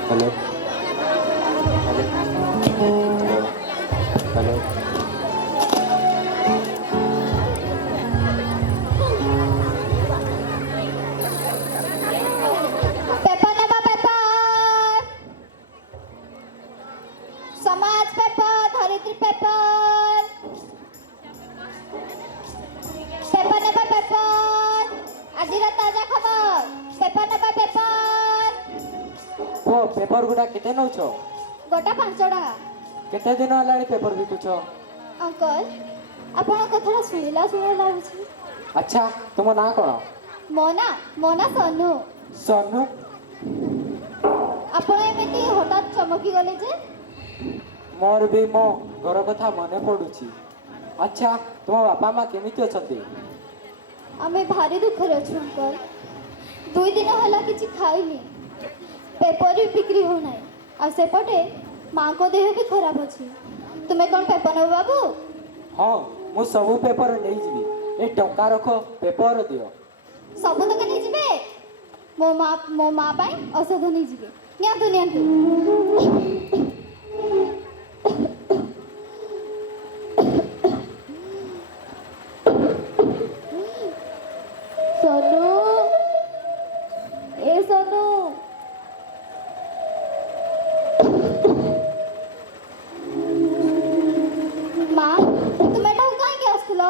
हेलो हेलो पेपर नेबा पेपर समाज पेपर धरित्री पेपर पेपर नेबा पेपर आज ताजा खबर पेपर नेबा पेपर ओ पेपर गुड़ा केते नौछ? गोटा 5 टका। केते दिन हलाणी पेपर बिकुछ? अंकल आपण कथाटा शुणिला शुणिला लाଗୁଛି। अच्छा तुम ना कौन? ମୋ ନା ସନୁ। सोनू ଆପଣ ଏମିତି ହଠାତ୍ ଚମକି ଗଲେ ଯେ? मोर भी मो घर कथा मने पड़ुची। अच्छा तुम बापा माँ केमिति अछंती? ଆମେ ଭାରି ଦୁଃଖରେ ଅଛୁ ଅଙ୍କଲ। 2 ଦିନ ହେଲା କିଛି ଖାଇନି। पेपर भी बिक्री हो नाही। आ सेपटे माँ को देह भी खराब अछि। तुमे कौन पेपर नेबो बाबू? हाँ मु सब पेपर नहीं जीवी। ए टंका रख पेपर दियो। सब तक नहीं जिबे? मो माँ पाई औषध नहीं जिबे। नियंतु नियंतु। सोनू ए सोनू माँ तुम एटा कहीं आसुल?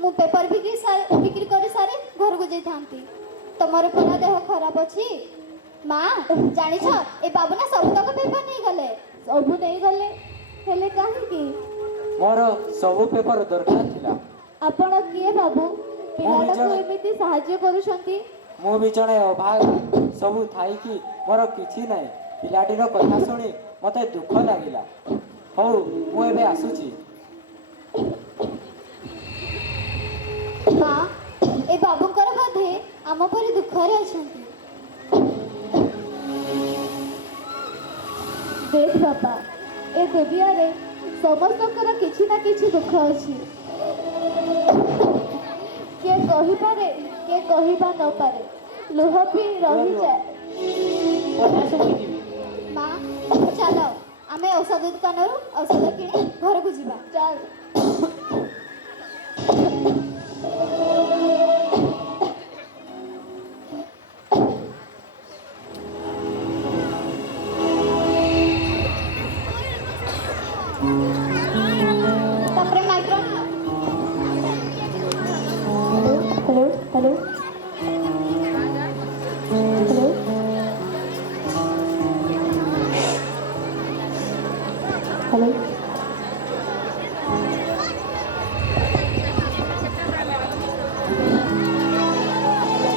मु पेपर बिक्री कर सारी घर को जाती। तुमर पूरा देह खराब अच्छी। माँ जानी छ ए बाबू ना सब तक पेपर नहीं गले। सब नहीं गले हेले काहेकि? मोर सब पेपर दरकार थिला। ଆପଣ କିଏ ବାବୁ? ପିଲାଟାକୁ ଜଣେ- ଏମିତି ସାହାଯ୍ୟ କରୁଛନ୍ତି? मु भी जड़े अभाव सब थाई कि मोर किछि नहीं। पिलाटीर कथा शुणी मते दुख लागिला। हौ मु एबे आसुची। माँ ए बाबूंकर बोधे आम परी दुखरे अछंती। देख बापा ए दुनियारे ସମସ୍ତଙ୍କର କିଛି ନା କିଛି ଦୁଃଖ ଅଛି। କିଏ କହିପାରେ କିଏ କହିବା ନ ପାରେ। ଲୁହ ବି ରହିଯାଏ। माँ चलो आमे औषध दुकान औषध किणी घर को जीवा। ଚାଲ तापरे micro hello hello hello hello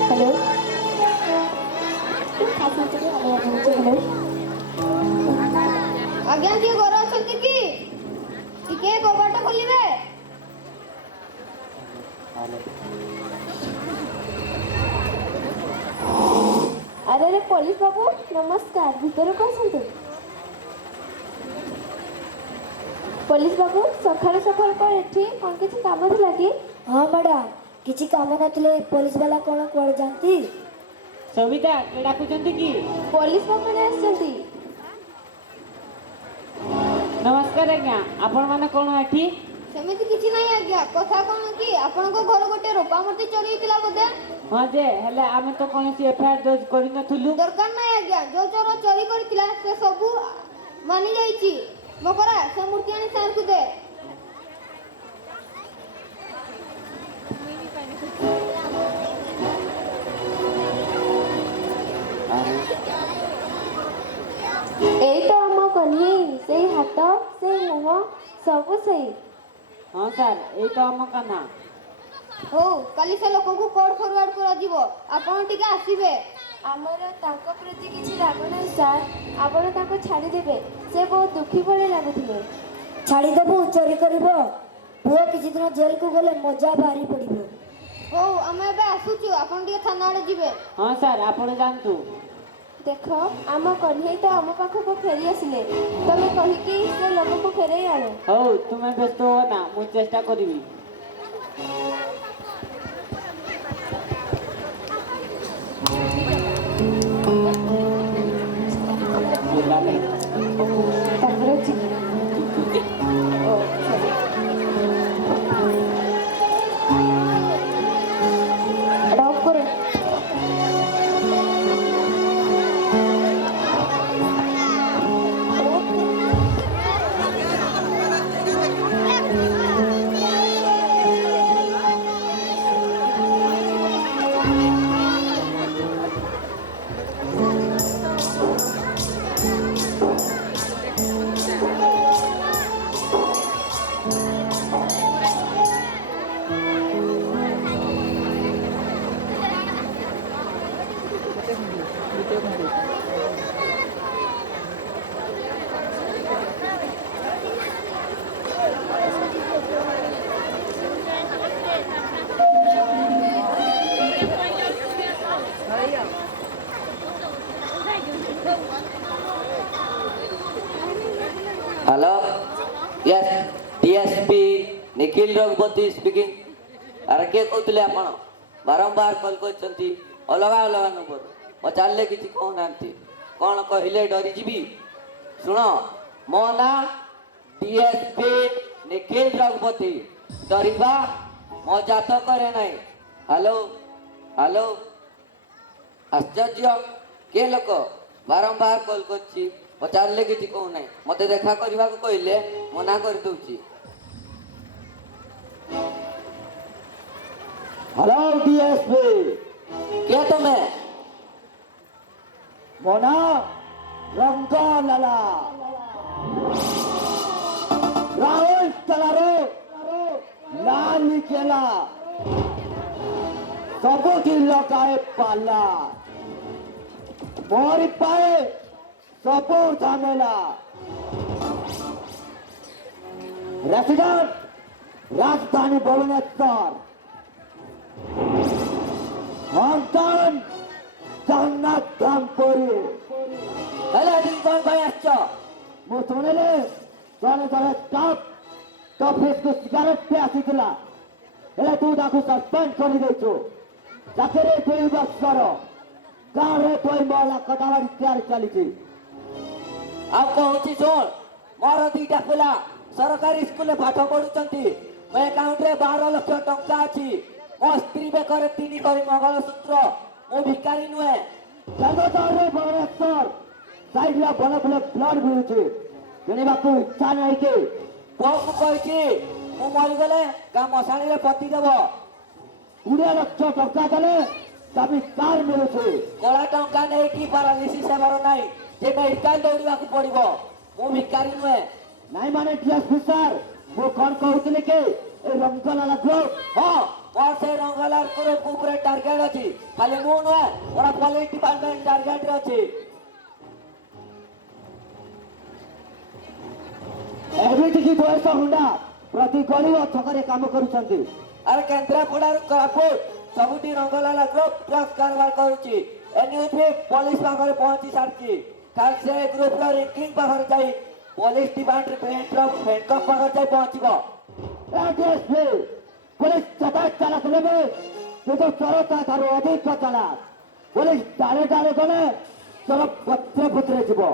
hello hello आज्ञा किए घर अछंती कि टिके कबाट खोलिबे। अरे रे पुलिस बाबू नमस्कार ଭିତରକୁ ଆସନ୍ତୁ। पुलिस बाबू ସକାଳୁ ସକାଳୁ କ'ଣ ଏଠି କ'ଣ କିଛି କାମ ଥିଲା କି? हाँ मैडम किसी काम नथिले पुलिस वाला कौन कुआड़े जानती? ସବିତା କେ ଡାକୁଛନ୍ତି କି? पुलिस बाबू ମାନେ ଆସିଛନ୍ତି। ନମସ୍କାର ଆଜ୍ଞା ଆପଣ ମାନେ କ'ଣ ଏଠି? ସେମିତି କିଛି ନାହିଁ ଆଜ୍ଞା। କଥା କ'ଣ କି ଆପଣଙ୍କ ଘର ଗୋଟେ ରୂପା ମୂର୍ତ୍ତି ଚୋରି ହେଇଥିଲା ବୋଧେ? ହଁ ଯେ ହେଲେ ଆମେ ତ କୌଣସି ଏଫଆଇଆର ଦର୍ଜ କରିନଥିଲୁ। ଦରକାର ନାହିଁ ଆଜ୍ଞା। ଯୋଉ ଚୋର ଚୋରି କରିଥିଲା ସେ ସବୁ ମାନି ଯାଇଛି। ମକରା ସେ ମୂର୍ତ୍ତି ଆଣି ସାର୍କୁ ଦେ। ଏଇ ତ ଆମ କହ୍ନେଇ ସେଇ ହାତ ସେଇ ମୁହଁ ସବୁ ସେଇ। ହଁ ସାର୍ ଏଇ ତ ଆମ କାହ୍ନା। ହଉ କାଲି ସେ ଲୋକକୁ କୋର୍ଟ ଫରୱାର୍ଡ କରାଯିବ। ଆପଣ ଟିକେ ଆସିବେ। ଆମର ତାଙ୍କ ପ୍ରତି କିଛି ରାଗ ନାହିଁ ସାର୍। ଆପଣ ତାଙ୍କୁ ଛାଡ଼ିଦେବେ। ସେ ବହୁତ ଦୁଃଖୀ ଭଳି ଲାଗୁଥିଲେ। ଛାଡ଼ିଦେବୁ ଚୋରି କରିବ? ପୁଅ କିଛି ଦିନ ଜେଲକୁ ଗଲେ ମଜା ବାହାରି ପଡ଼ିବ। ହଉ ଆମେ ଏବେ ଆସୁଛୁ, ଆପଣ ଟିକେ ଥାନା ଆଡ଼େ ଯିବେ। ହଁ ସାର୍ ଆପଣ ଯାଆନ୍ତୁ। ଦେଖ ଆମ କହ୍ନେଇ ତ ଆମ ପାଖକୁ ଫେରି ଆସିଲେ, ତମେ କହିକି ସେ ଲୋକକୁ ଫେରେଇ ଆଣ। ହଉ ତୁମେ ବ୍ୟସ୍ତ ହୁଅ ନା, ମୁଁ ଚେଷ୍ଟା କରିବି। ତାଙ୍କର ଡକ୍ করে hello yes DSP Nikhil Raghupati speaking. अरे किए कहते आपण बारंबार कल कर अलग अलग नंबर पचारे कि कहना कौन कहले डरीजी। शुण मो ना डीएसपी निखिल रघुपति, डरवा मो जात करे ना। हेलो हेलो आश्चर्य के लोक बारंबार कल कर पचारे कि कहना मत देखा करने को कहले मना कर दूची। हेलो डीएसपी, क्या तुम्हें मोना रंगा लाला राहुल तलारो लाली केला सबुठी लगाए पाला मोरी पाए सबू झमेला। रेसिडेंट राजधानी भुवनेश्वर, हांगकांग जगन्नाथ धामपुरी। हेलो दिन कौन भाई आछो मु सुनिले जने जने स्टाफ ऑफिस को सिगारेट पे आसीथिला, हेले तू ताकू सस्पेंड करि देछु। चाकरी 2 वर्षर गाँव रे कोई महिला कटावारी तैयारी चली। आ कहूची सुन, मोर 2टा पिला सरकारी स्कूल पाठ पढ़ुचंती। मो अकाउंट रे 12 लाख टंका अछि। मो स्त्री बेकर 3 करी मंगलसूत्र। मो भिकारी नुहे। जगदार रे भुवनेश्वर साइड ला बल बल ब्लड मिलुची, किनिबा को इच्छा नहीं के पुओ को कहिची मु मरि गले गा मशाणी रे पति देबो। 20 लाख टंका देले तभी कार मिलुची। कला टंका नहीं कि पारालिसिस हेबार नाही, जे मेडिकल दौड़वा को पड़िबो। मु भिकारी नुहे। नहीं माने डीएसपी सर, वो कौन कहउतले के ए रंगलाला ग्रुप। हां मोर से रंगलार ग्रुप ऊपर टारगेट अछि। खाली मु नुहे, ओरा पुलिस डिपार्टमेंट टारगेट रे अछि। एबिटी की 200 हुंडा प्रति गली और छकरे काम करूछंती। अरे केंद्रापड़ा कापुर सबुटी रंगलाला ग्रुप ड्रग्स कारबार करूची। एनयूपी पुलिस पाखरे पहुंची सारची। खाल से ग्रुप रो रैंकिंग पाखरे जाई पुलिस डिपार्टमेंट रो हैंडकफ पाखरे जाई पहुंचीबो। डीएसपी पुलिस सतत चालक लेबे तो चरता थारो अधिक चला। पुलिस डाले डाले गले चलो पत्रे पत्रे जीवो।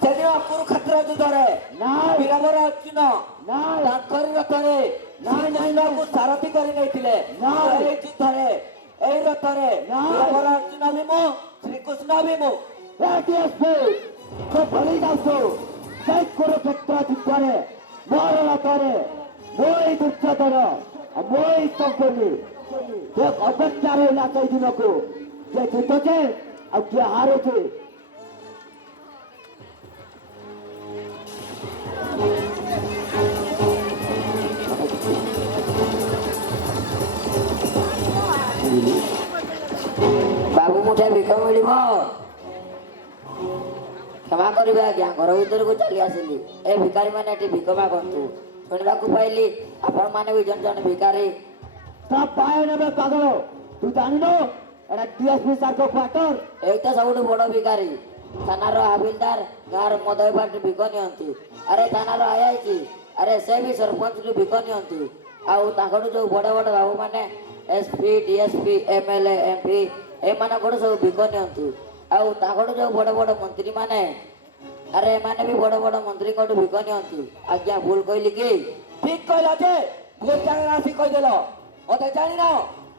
सेदिन कुरुक्षेत्र युद्धरे नाय वीरवर अर्जुन नाय तांकरी रथरे नाय नाय नाय को सारथी करि नैथिले। नाय ए युद्धरे ए रथरे नाय वीरवर अर्जुन भी मु श्री कृष्ण भी मु। डीएसपी तो भली जासो जय कुरुक्षेत्र युद्धरे मोर रथरे मोई दुर्योधन मोई संपन्नी देख अपेक्षा रहिला सेई दिन को जे जीतछे आ जे हारुछे। बाबू मुठे भिख मिलिब। क्षमा करिबे आज्ञा, घर भीतर को चली आसिली। ए भिखारी माने एठी भिख मागंतु। ଶୁଣିବାକୁ ପାଇଲି ଆପଣ ମାନେ ବି ଜଣେ ଜଣେ ଭିକାରୀ। सब पाए नेबे पागल तू जानिनो एटा डीएसपी सर को क्वार्टर ଏଇ ତ ସବୁଠୁ ବଡ଼ ଭିକାରୀ। ଥାନାର ହାବିଲଦାର ଗାଁର ମଦ ବେପାରୀଠୁ ଭିକ ନିଅନ୍ତି। ଆରେ ଥାନାର ଆଇଆଇଛି ଆରେ ସେ ବି ସରପଞ୍ଚଠୁ ଭିକ ନିଅନ୍ତି। ଆଉ ତାଙ୍କଠୁ ଯୋଉ ବଡ଼ ବଡ଼ ବାବୁମାନେ ଏସପି ଡିଏସପି ଏମଏଲଏ ଏମପି ଏମାନଙ୍କଠୁ ସବୁ ଭିକ ନିଅନ୍ତି। ଆଉ ତାଙ୍କଠୁ ଯୋଉ ବଡ଼ ବଡ଼ ମନ୍ତ୍ରୀମାନେ ଆରେ ଏମାନେ ବି ବଡ଼ ବଡ଼ ମନ୍ତ୍ରୀଙ୍କଠୁ ଭିକ ନିଅନ୍ତି। ଆଜ୍ଞା ଭୁଲ କହିଲି କି? ঠিক কইলা যে ভুল জায়গায় আসি কইদেল মতে জানি না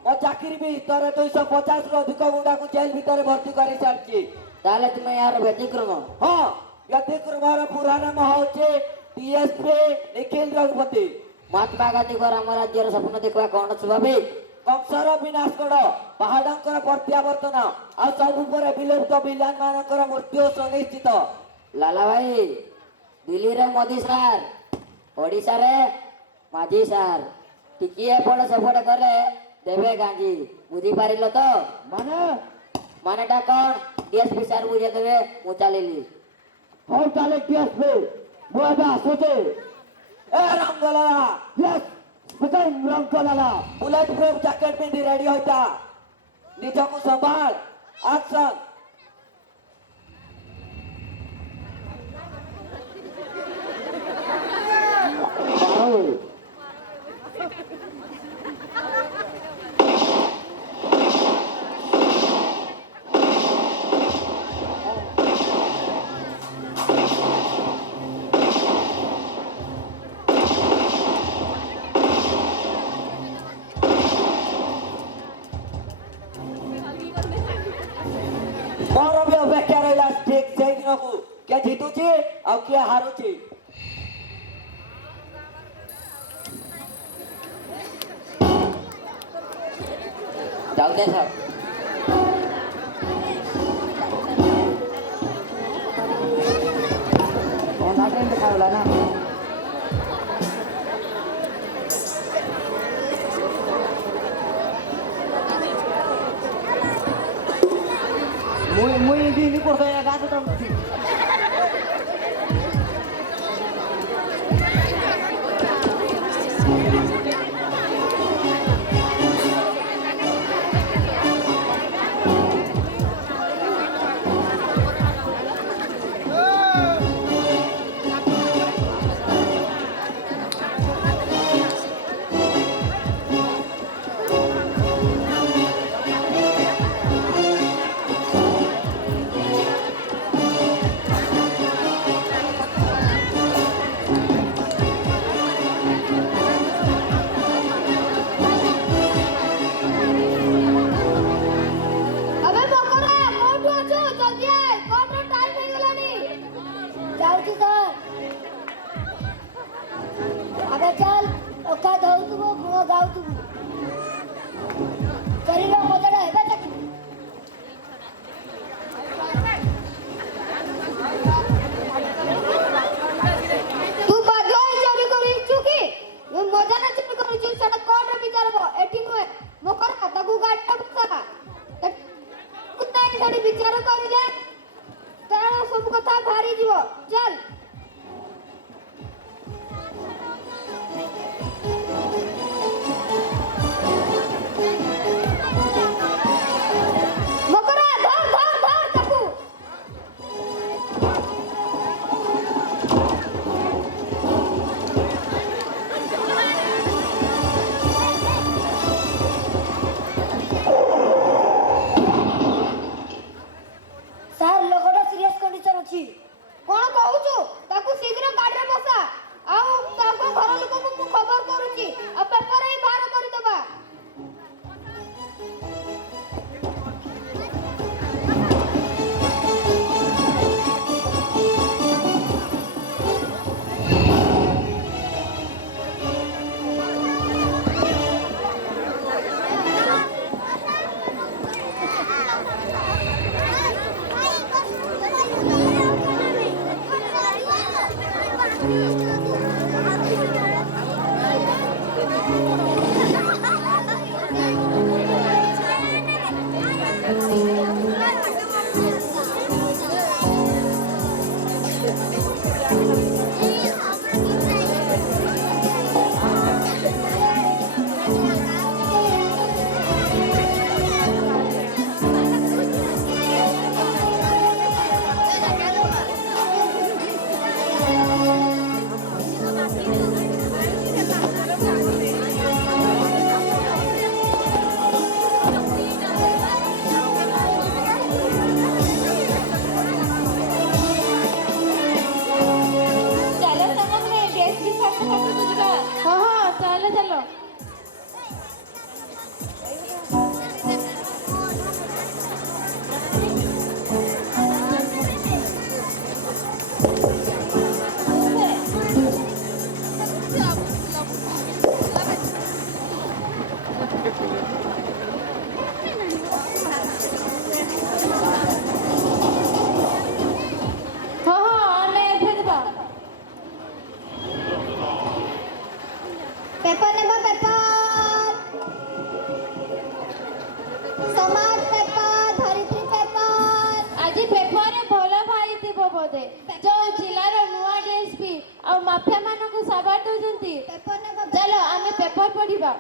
ମୋ ଚାକିରି ବି ତୋର 250ରୁ ଅଧିକ ଗୁଣ୍ଡାକୁ ଜେଲ ଭିତରେ ଭର୍ତ୍ତି କରି ସାରିଛି। ତାହେଲେ ତୁମେ ଏହାର ବ୍ୟତିକ୍ରମ। ହଁ ବ୍ୟତିକ୍ରମର ପୁରା ନାମ ହେଉଛି ଡିଏସପି ନିଖିଲ ରଘୁପତି। ମହାତ୍ମା ଗାନ୍ଧୀଙ୍କର ଆମ ରାଜ୍ୟର ସ୍ୱପ୍ନ ଦେଖିବା କ'ଣ ସ୍ୱାଭାବିକ? କଂସର ବିନାଶ କର ପାହାଡ଼ଙ୍କର ପ୍ରତ୍ୟାବର୍ତ୍ତନ ଆଉ ସବୁ ପରେ ବିଲୁପ୍ତ ବିଲାନ ମାନଙ୍କର ମୃତ୍ୟୁ ସୁନିଶ୍ଚିତ। ଲାଲା ଭାଇ ଦିଲ୍ଲୀରେ ମୋଦି ସାର୍ ଓଡ଼ିଶାରେ ମାଝି ସାର୍ ଟିକିଏ ଏପଟେ ସେପଟେ କଲେ ଦେବେ ଗାଞ୍ଜି। ବୁଝିପାରିଲ ତ? माने ମାନେଟା କ'ଣ? ଡିଏସପି ସାର୍ ବୁଝେଇ ଦେବେ। ମୁଁ ଚାଲିଲି। हो ताले डीएसपी मो एबे आसुचे ଏ Rangalala yes speaking Rangalala bullet proof jacket ପିନ୍ଧି ରେଡି ହୋଇଥା। ନିଜକୁ ସମ୍ଭାଳ। ଆକ୍ସନ। आओ ମୋର ବି ଅପେକ୍ଷା ରହିଲା ଠିକ ସେଇ ଦିନକୁ କିଏ ଜିତୁଛି ଆଉ କିଏ ହାରୁଛି। ଯାଉଛେ ସାର୍। ଦେଖାଗଲା ନା ମୁଇଁ ଦିନି କରୁଥାଏ ଗାଁ ତ हाँ हाँ ऑनलाइन भेजबा पेपर नेबा पेपर समाज पेपर धरित्री पेपर ଆଜି ପେପରରେ ଭଲ ବାହାରିଥିବ ବୋଧେ ଯୋଉ ଜିଲ୍ଲାର ନୂଆ ଡିଏସ୍ପି ଆଉ ମାଫିଆ ମାନଙ୍କୁ ସାବାଡ ଦଉଛନ୍ତି पेपर नेबा ଚାଲ ଆମେ ପେପର ପଢିବା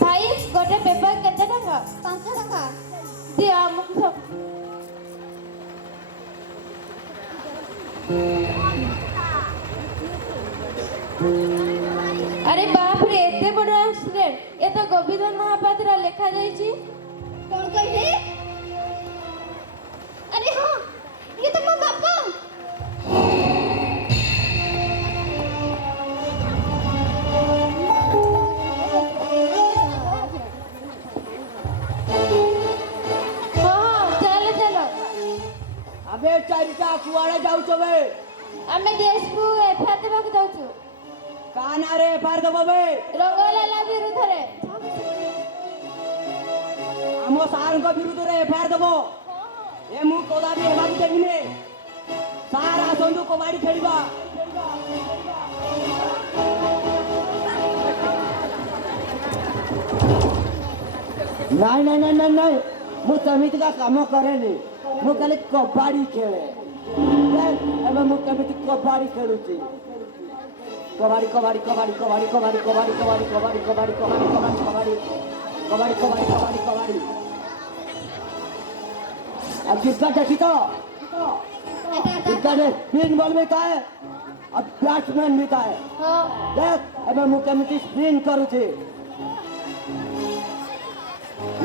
ଭାଇ ଗୋଟେ ପେପର କେତେ ଟଙ୍କା 500 ଟଙ୍କା ଦିଅ ଆମକୁ ସବୁ ଆରେ ବାପରେ ଏତେ ବଡ ଆକ୍ସିଡେଣ୍ଟ ଏ ତ ଗୋବିନ୍ଦ ମହାପାତ୍ର ଲେଖା ଯାଇଛି कौन कहले अरे हाँ ये तो मेरा बापा ହଁ ହଁ ଚାଲ ଚାଲ ଆବେ ଚାରିଟା କୁଆଡେ ଯାଉଛ ବେ ଆମେ ଡିଏସ୍ପି ଏଫଆଇଆର ଦେବାକୁ ଯାଉଛୁ କା ନାଁରେ ଏଫଆଇଆର ଦବ ବେ ରଙ୍ଗଲାଲା ବିରୁଦ୍ଧରେ ଆମ ସାର୍ଙ୍କ ବିରୁଦ୍ଧରେ ଏଫଆଇଆର ଦବ ଏ ମୁଁ କଦାପି ହେବାକୁ ଦେବିନି ସାର୍ ଆସନ୍ତୁ କବାଡି ଖେଳିବା ନାଇଁ ନାଇଁ ନାଇଁ ନାଇଁ ନାଇଁ ମୁଁ ସେମିତିକା କାମ କରେନି ମୁଁ ଖାଲି କବାଡି ଖେଳେ ଏବେ ମୁଁ କେମିତି କବାଡି ଖେଳୁଛି କବାଡି କବାଡି କବାଡି କବାଡି କବାଡି କବାଡି କବାଡି କବାଡି କବାଡି କବାଡି କବାଡି କବାଡି कबाड़ी कबाड़ी कबाड़ी कबाड़ी अब किसका देखी तो क्रिकेट स्पिन बॉल भी था अब बैट्समैन भी था देख अब ମୁଁ କେମିତି ସ୍ପିନ୍ କରୁଛି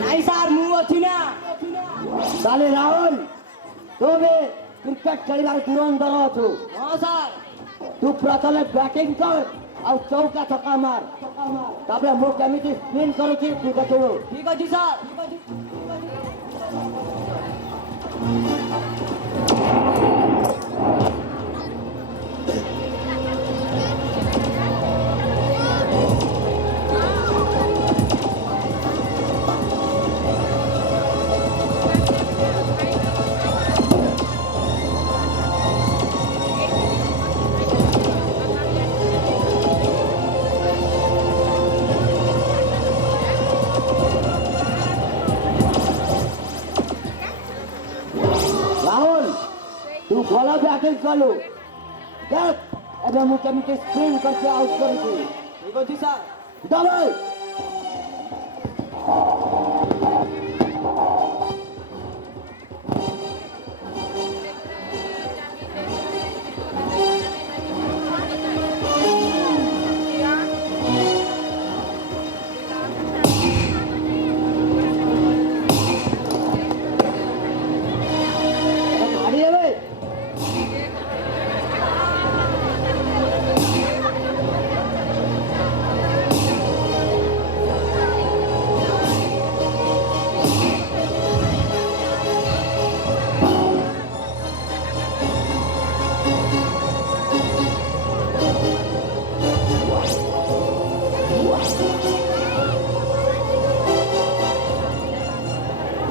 ନାଇଁ ସାର୍ ମୁଁ ଅଛି ନା ତାହେଲେ ରାହୁଲ ତୁ ବି କ୍ରିକେଟ ଖେଳିବାର ଧୁରନ୍ଧର ଅଛୁ ହଁ ସାର୍ ତୁ ପ୍ରଥମେ ବ୍ୟାଟିଂ କର ଆଉ ଚୌକା ଛକା ମାର ତାପରେ ମୁଁ କେମିତି ସ୍ପିନ୍ କରୁଛି ତୁ ଦେଖିବୁ ଠିକ ଅଛି ସାର୍ ରାହୁଲ ତୁ ଭଲ ବ୍ୟାଟିଂ କଲୁ ଦେখ ଏବେ ମୁଁ କେମିତି ସ୍ପିନ୍ କରିକି ଆଉଟ୍ କରୁଛି ଠିକ ଅଛି ସାର୍ ଡବଲ ମାରି ଦେବେ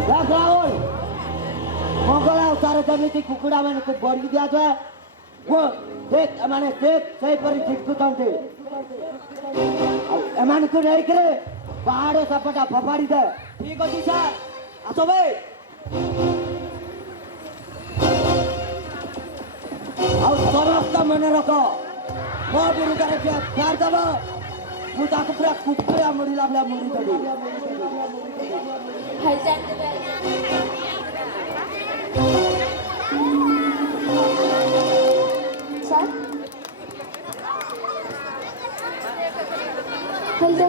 देख राहुल मंगला उतारे ଯେମିତି କୁକୁଡ଼ା ମାନଙ୍କୁ ବଢି ଦିଆଯାଏ वो देख एमाने देख सही पर झिटकुଛନ୍ତି ଆଉ ଏମାନଙ୍କୁ ନେଇକିରି ପାହାଡ଼ ସପଟା ଫୋପାଡ଼ି ଦେ ଠିକ ଅଛି ସାର୍ ଆସ ବେ ଆଉ ସମସ୍ତ ମନେ ରଖ ମୋ ବିରୁଦ୍ଧରେ ଯିଏ ଫେର ଦେବ ମୁଁ ତାକୁ ପୁରା କୁକୁଡ଼ା ମୁଡ଼ିଲା ଭଳିଆ ମୁଡ଼ି ଦେବି ହାଇଜାକ ଦେବେ sir hello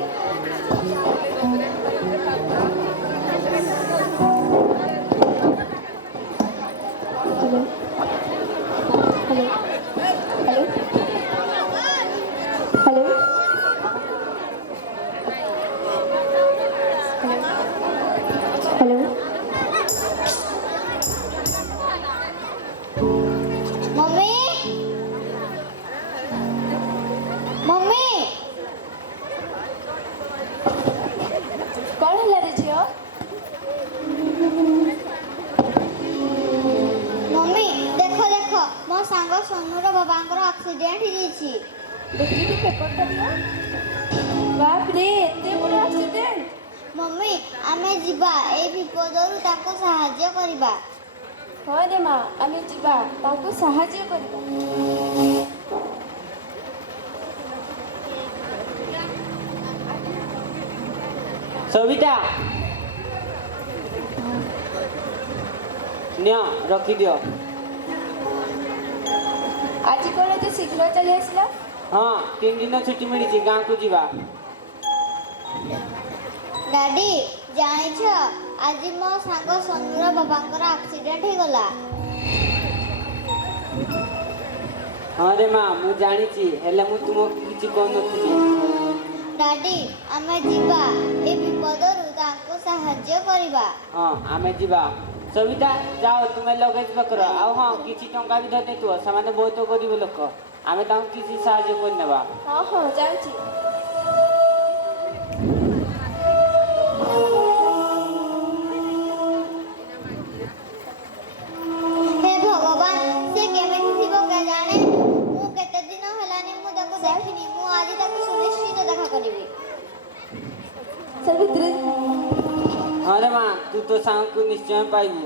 hello hello hello hello hello mummy mummy କଣ ହେଲା ରେ ଝିଅ? ମମି ଦେଖ ଦେଖ ମୋ ସାଙ୍ଗ ସୋନୁର ବାବାଙ୍କର ଆକ୍ସିଡେଣ୍ଟ ହେଇଯାଇଛି। ଦେଖିକି ପେପରଟା ଦିଅ। ବାପରେ ଏତେ ବଡ଼ ଆକ୍ସିଡେଣ୍ଟ। ମମି ଆମେ ଯିବା ଏଇ ବିପଦରୁ ତାଙ୍କୁ ସାହାଯ୍ୟ କରିବା। ହଁ ରେ ମା ଆମେ ଯିବା ତାଙ୍କୁ ସାହାଯ୍ୟ କରିବା। ସବିତା ନିଅ ରଖିଦିଅ। ଆଜି କଣ ଏତେ ଶୀଘ୍ର ଚାଲି ଆସିଲା? ହଁ 3 ଦିନ ଛୁଟି ମିଳିଛି ଗାଁକୁ ଯିବା। ଡାଡି ଜାଣିଛ ଆଜି ମୋ ସାଙ୍ଗ ସୋନୁର ବାବାଙ୍କର ଆକ୍ସିଡେଣ୍ଟ ହେଇଗଲା। ହଁ ରେ ମା ମୁଁ ଜାଣିଛି ହେଲେ ମୁଁ ତୁମକୁ କିଛି କହୁନଥିଲି। ଡାଡି ଆମେ ଯିବା ଏ ବିପଦରୁ ତାଙ୍କୁ ସାହାଯ୍ୟ କରିବା। ହଁ ଆମେ ଯିବା। ସବିତା ଯାଅ ତୁମେ ଲଗେଜ ପକର। ଆଉ ହଁ କିଛି ଟଙ୍କା ବି ଧରିଦେଇଥିବ ସେମାନେ ବହୁତ ଗରିବ ଲୋକ ଆମେ ତାଙ୍କୁ କିଛି ସାହାଯ୍ୟ କରିନେବା। ହଁ ହଁ ଯାଉଛି। ହେ ଭଗବାନ ସେ କେମିତି ଥିବ କେଜାଣେ। ମୁଁ କେତେ ଦିନ ହେଲାନି ମୁଁ ତାକୁ ଦେଖିନି। ମୁଁ ଆଜି ତାକୁ ସୁନିଶ୍ଚିତ ଦେଖା କରିବି। ସାବିତ୍ରୀ ହଁ ରେ ମା ତୁ ତୋ ସାଙ୍ଗକୁ ନିଶ୍ଚୟ ପାଇବୁ।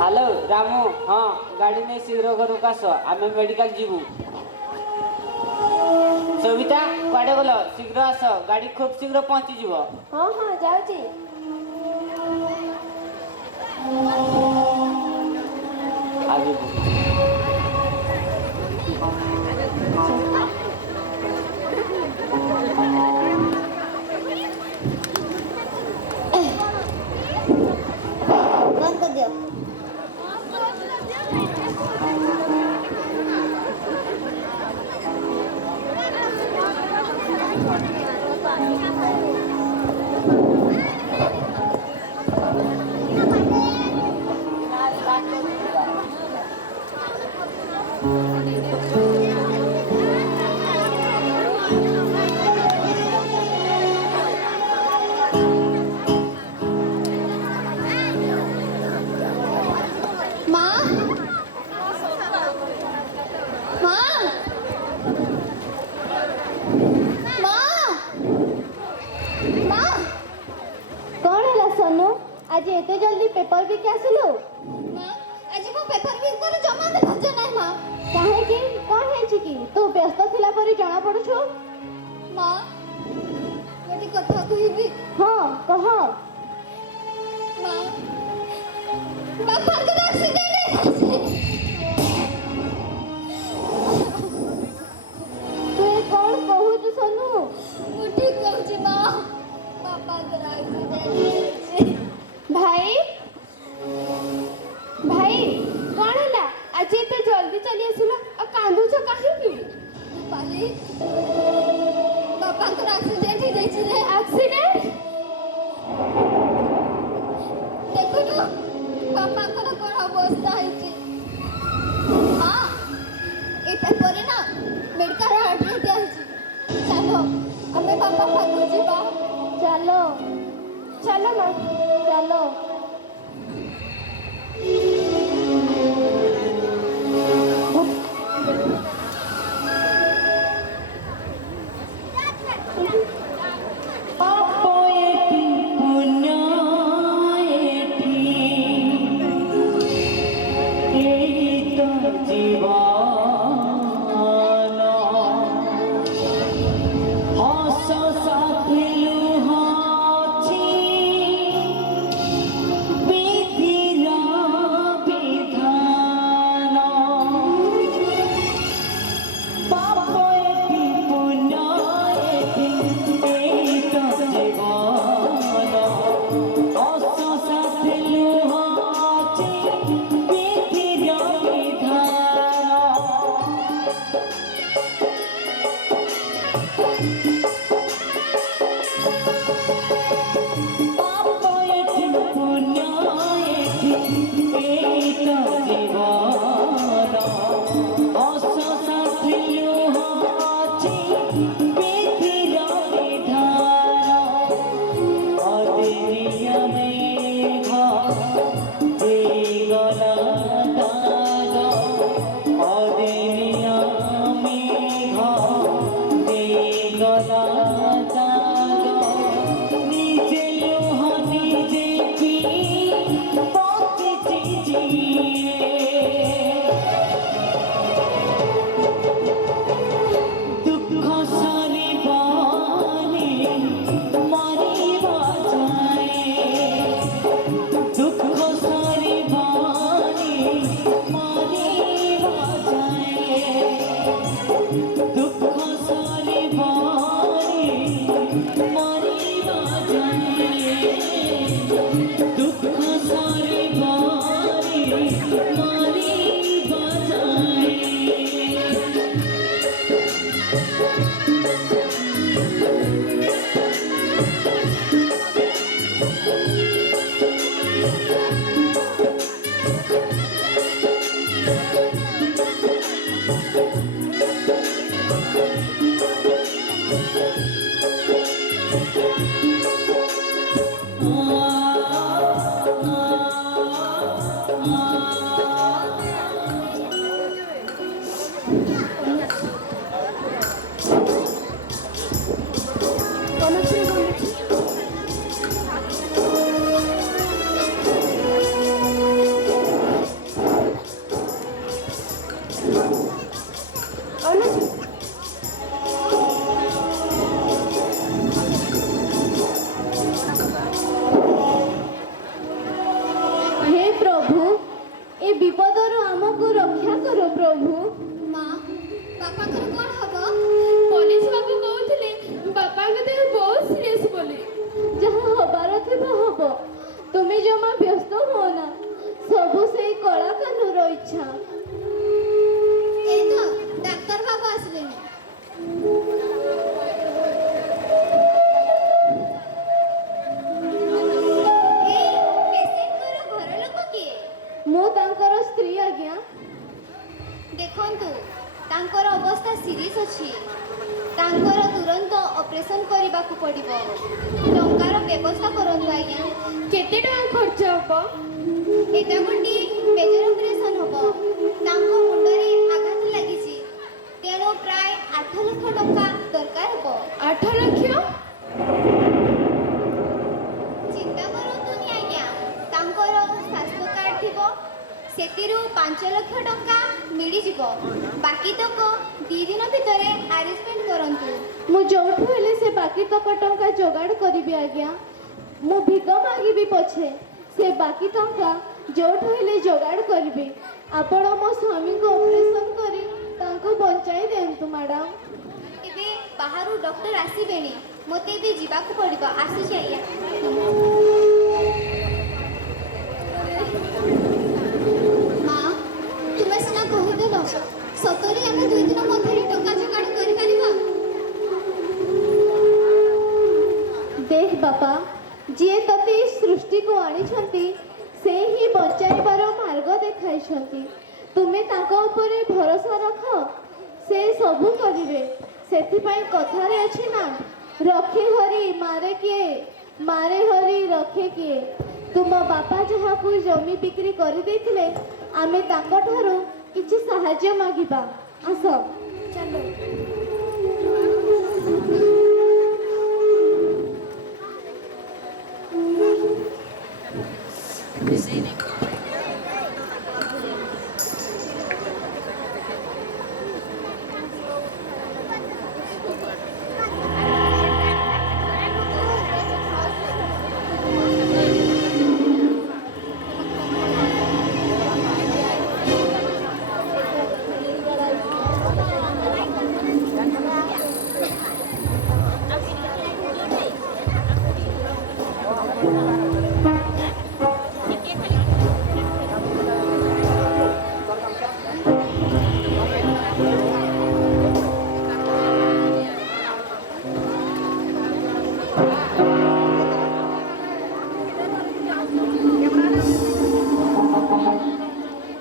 ହ୍ୟାଲୋ ରାମୁ ହଁ ଗାଡ଼ି ନେଇ ଶୀଘ୍ର ଘରକୁ ଆସ ଆମେ ମେଡ଼ିକାଲ ଯିବୁ। ସବିତା କୁଆଡ଼େ ଗଲ ଶୀଘ୍ର ଆସ ଗାଡ଼ି ଖୁବ୍ ଶୀଘ୍ର ପହଞ୍ଚିଯିବ। ହଁ ହଁ ଯାଉଛି। ଆଗକୁ ବନ୍ଦ କରିଦିଅ। ମା ମା ମା ମା କଣ ହେଲା ସୋନୁ ଆଜି ଏତେ ଜଲ୍ଦି ପେପର ବିକି ଆସିଲୁ? ମା ଆଜି ମୁଁ ପେପର ବିକରେ ଜମା ବି ଧୈର୍ଯ୍ୟ ନାହିଁ ମା। କାହିଁକି କଣ ହେଇଛି କି ତୁ ବ୍ୟସ୍ତ ଥିଲା ପରି ଜଣା ପଡୁଛୁ? ମା ଗୋଟେ କଥା କହିବି। ହଁ କହ। ମା ବାପାଙ୍କର ଆକ୍ସିଡେଣ୍ଟ ହେଇଯାଇଛି। ତୁ ଏ କଣ କହୁଛୁ ସୋନୁ? ମୁଁ ଠିକ କହୁଛି ମା ବାପାଙ୍କର ଆକ୍ସିଡେଣ୍ଟ ହେଇଯାଇଛି। ଭାଇ ଭାଇ କଣ ହେଲା ଆଜି ଏତେ ଜଲ୍ଦି ଚାଲି ଆସିଲ ଆଉ କାନ୍ଦୁଛ କାହିଁକି? ରୂପାଲି ବାପାଙ୍କର ଆକ୍ସିଡେଣ୍ଟ ହେଇଯାଇଛି ରେ। ଆକ୍ସିଡେଣ୍ଟ? ଦେଖୁନୁ ବାପାଙ୍କର କଣ ଅବସ୍ଥା ହେଇଛି। ମା ଏ ପେପରରେ ନା ମେଡିକାଲ ଆଡ୍ରେସ ଦିଆହେଇଛି। ଚାଲ ଆମେ ବାପା ପାଖକୁ ଯିବା। ଚାଲ ଚାଲ ମା ଚାଲ। हे प्रभु ए विपदर आमको रक्षा करो प्रभु। ମା ବାପାଙ୍କର କ'ଣ ହବ? ପୋଲିସ ବାବୁ କହୁଥିଲେ ବାପାଙ୍କ ଦେହ ବହୁତ ସିରିୟସ୍ ବୋଲି। ଯାହା ହବାର ଥିବ ହବ, ତୁମେ ଜମା ବ୍ୟସ୍ତ ହୁଅ ନା, ସବୁ ସେଇ କଳାକାରର ଇଚ୍ଛା। এই তো ডাক্তার বাবু আসলেনি। এই পেশেন্টଙ୍କର ଘର ଲୋକ କିଏ? ମୁଁ ତାଙ୍କର ସ୍ତ୍ରୀ ଆଜ୍ଞା। ଦେଖନ୍ତୁ ତାଙ୍କର ଅବସ୍ଥା ସିରିୟସ୍ ଅଛି, ତାଙ୍କର ତୁରନ୍ତ ଅପରେସନ୍ କରିବାକୁ ପଡ଼ିବ। ଟଙ୍କାର ବ୍ୟବସ୍ଥା କରନ୍ତୁ ଆଜ୍ଞା। କେତେ ଟଙ୍କା ଖର୍ଚ୍ଚ ହେବ? ଏଇଟା ଗୋଟିଏ ମେଜର ଅପରେସନ୍ ହେବ। ତାଙ୍କ ମୁଣ୍ଡରେ ଆଘାତ ଲାଗିଛି, ତେଣୁ ପ୍ରାୟ 8 ଲକ୍ଷ ଟଙ୍କା ଦରକାର ହେବ। 8 ଲକ୍ଷ? ଚିନ୍ତା କରନ୍ତୁନି ଆଜ୍ଞା, ତାଙ୍କର ସ୍ୱାସ୍ଥ୍ୟ କାର୍ଡ ଥିବ, ସେଥିରୁ 5 ଲକ୍ଷ ଟଙ୍କା ମିଳିଯିବ। ବାକି ତକ 2 ଦିନ ଭିତରେ ଆରେଞ୍ଜମେଣ୍ଟ କରନ୍ତୁ। ମୁଁ ଯୋଉଠୁ ହେଲେ ସେ ବାକି ତକ ଟଙ୍କା ଯୋଗାଡ଼ କରିବି ଆଜ୍ଞା। ମୁଁ ଭିକ ମାଗିବି ପଛେ, ସେ ବାକି ଟଙ୍କା ଯୋଉଠୁ ହେଲେ ଯୋଗାଡ଼ କରିବି। ଆପଣ ମୋ ସ୍ୱାମୀଙ୍କୁ ଅପରେସନ୍ କରି ତାଙ୍କୁ ବଞ୍ଚାଇ ଦିଅନ୍ତୁ ମ୍ୟାଡ଼ାମ୍। ଏବେ ବାହାରୁ ଡକ୍ଟର ଆସିବେଣି, ମୋତେ ଏବେ ଯିବାକୁ ପଡ଼ିବ। ଆସୁଛି ଆଜ୍ଞା। ମା ତୁମେ ସିନା କହିଦେଲ, ସତରେ ଆମେ 2 ଦିନ ମଧ୍ୟରେ ଟଙ୍କା ଯୋଗାଡ଼ କରିପାରିବା? ଦେଖ ବାପା, ଯିଏ ତତେ ଏ ସୃଷ୍ଟିକୁ ଆଣିଛନ୍ତି ସେ ହିଁ ବଞ୍ଚାଇବାର ମାର୍ଗ ଦେଖାଇଛନ୍ତି। ତୁମେ ତାଙ୍କ ଉପରେ ଭରସା ରଖ, ସେ ସବୁ କରିବେ। ସେଥିପାଇଁ କଥାରେ ଅଛି ନା, ରଖେ ହରି ମାରେ କିଏ, ମାରେ ହରି ରଖେ କିଏ। ତୁମ ବାପା ଯାହାକୁ ଜମି ବିକ୍ରି କରିଦେଇଥିଲେ, ଆମେ ତାଙ୍କଠାରୁ କିଛି ସାହାଯ୍ୟ ମାଗିବା। ଆସ ଚାଲ।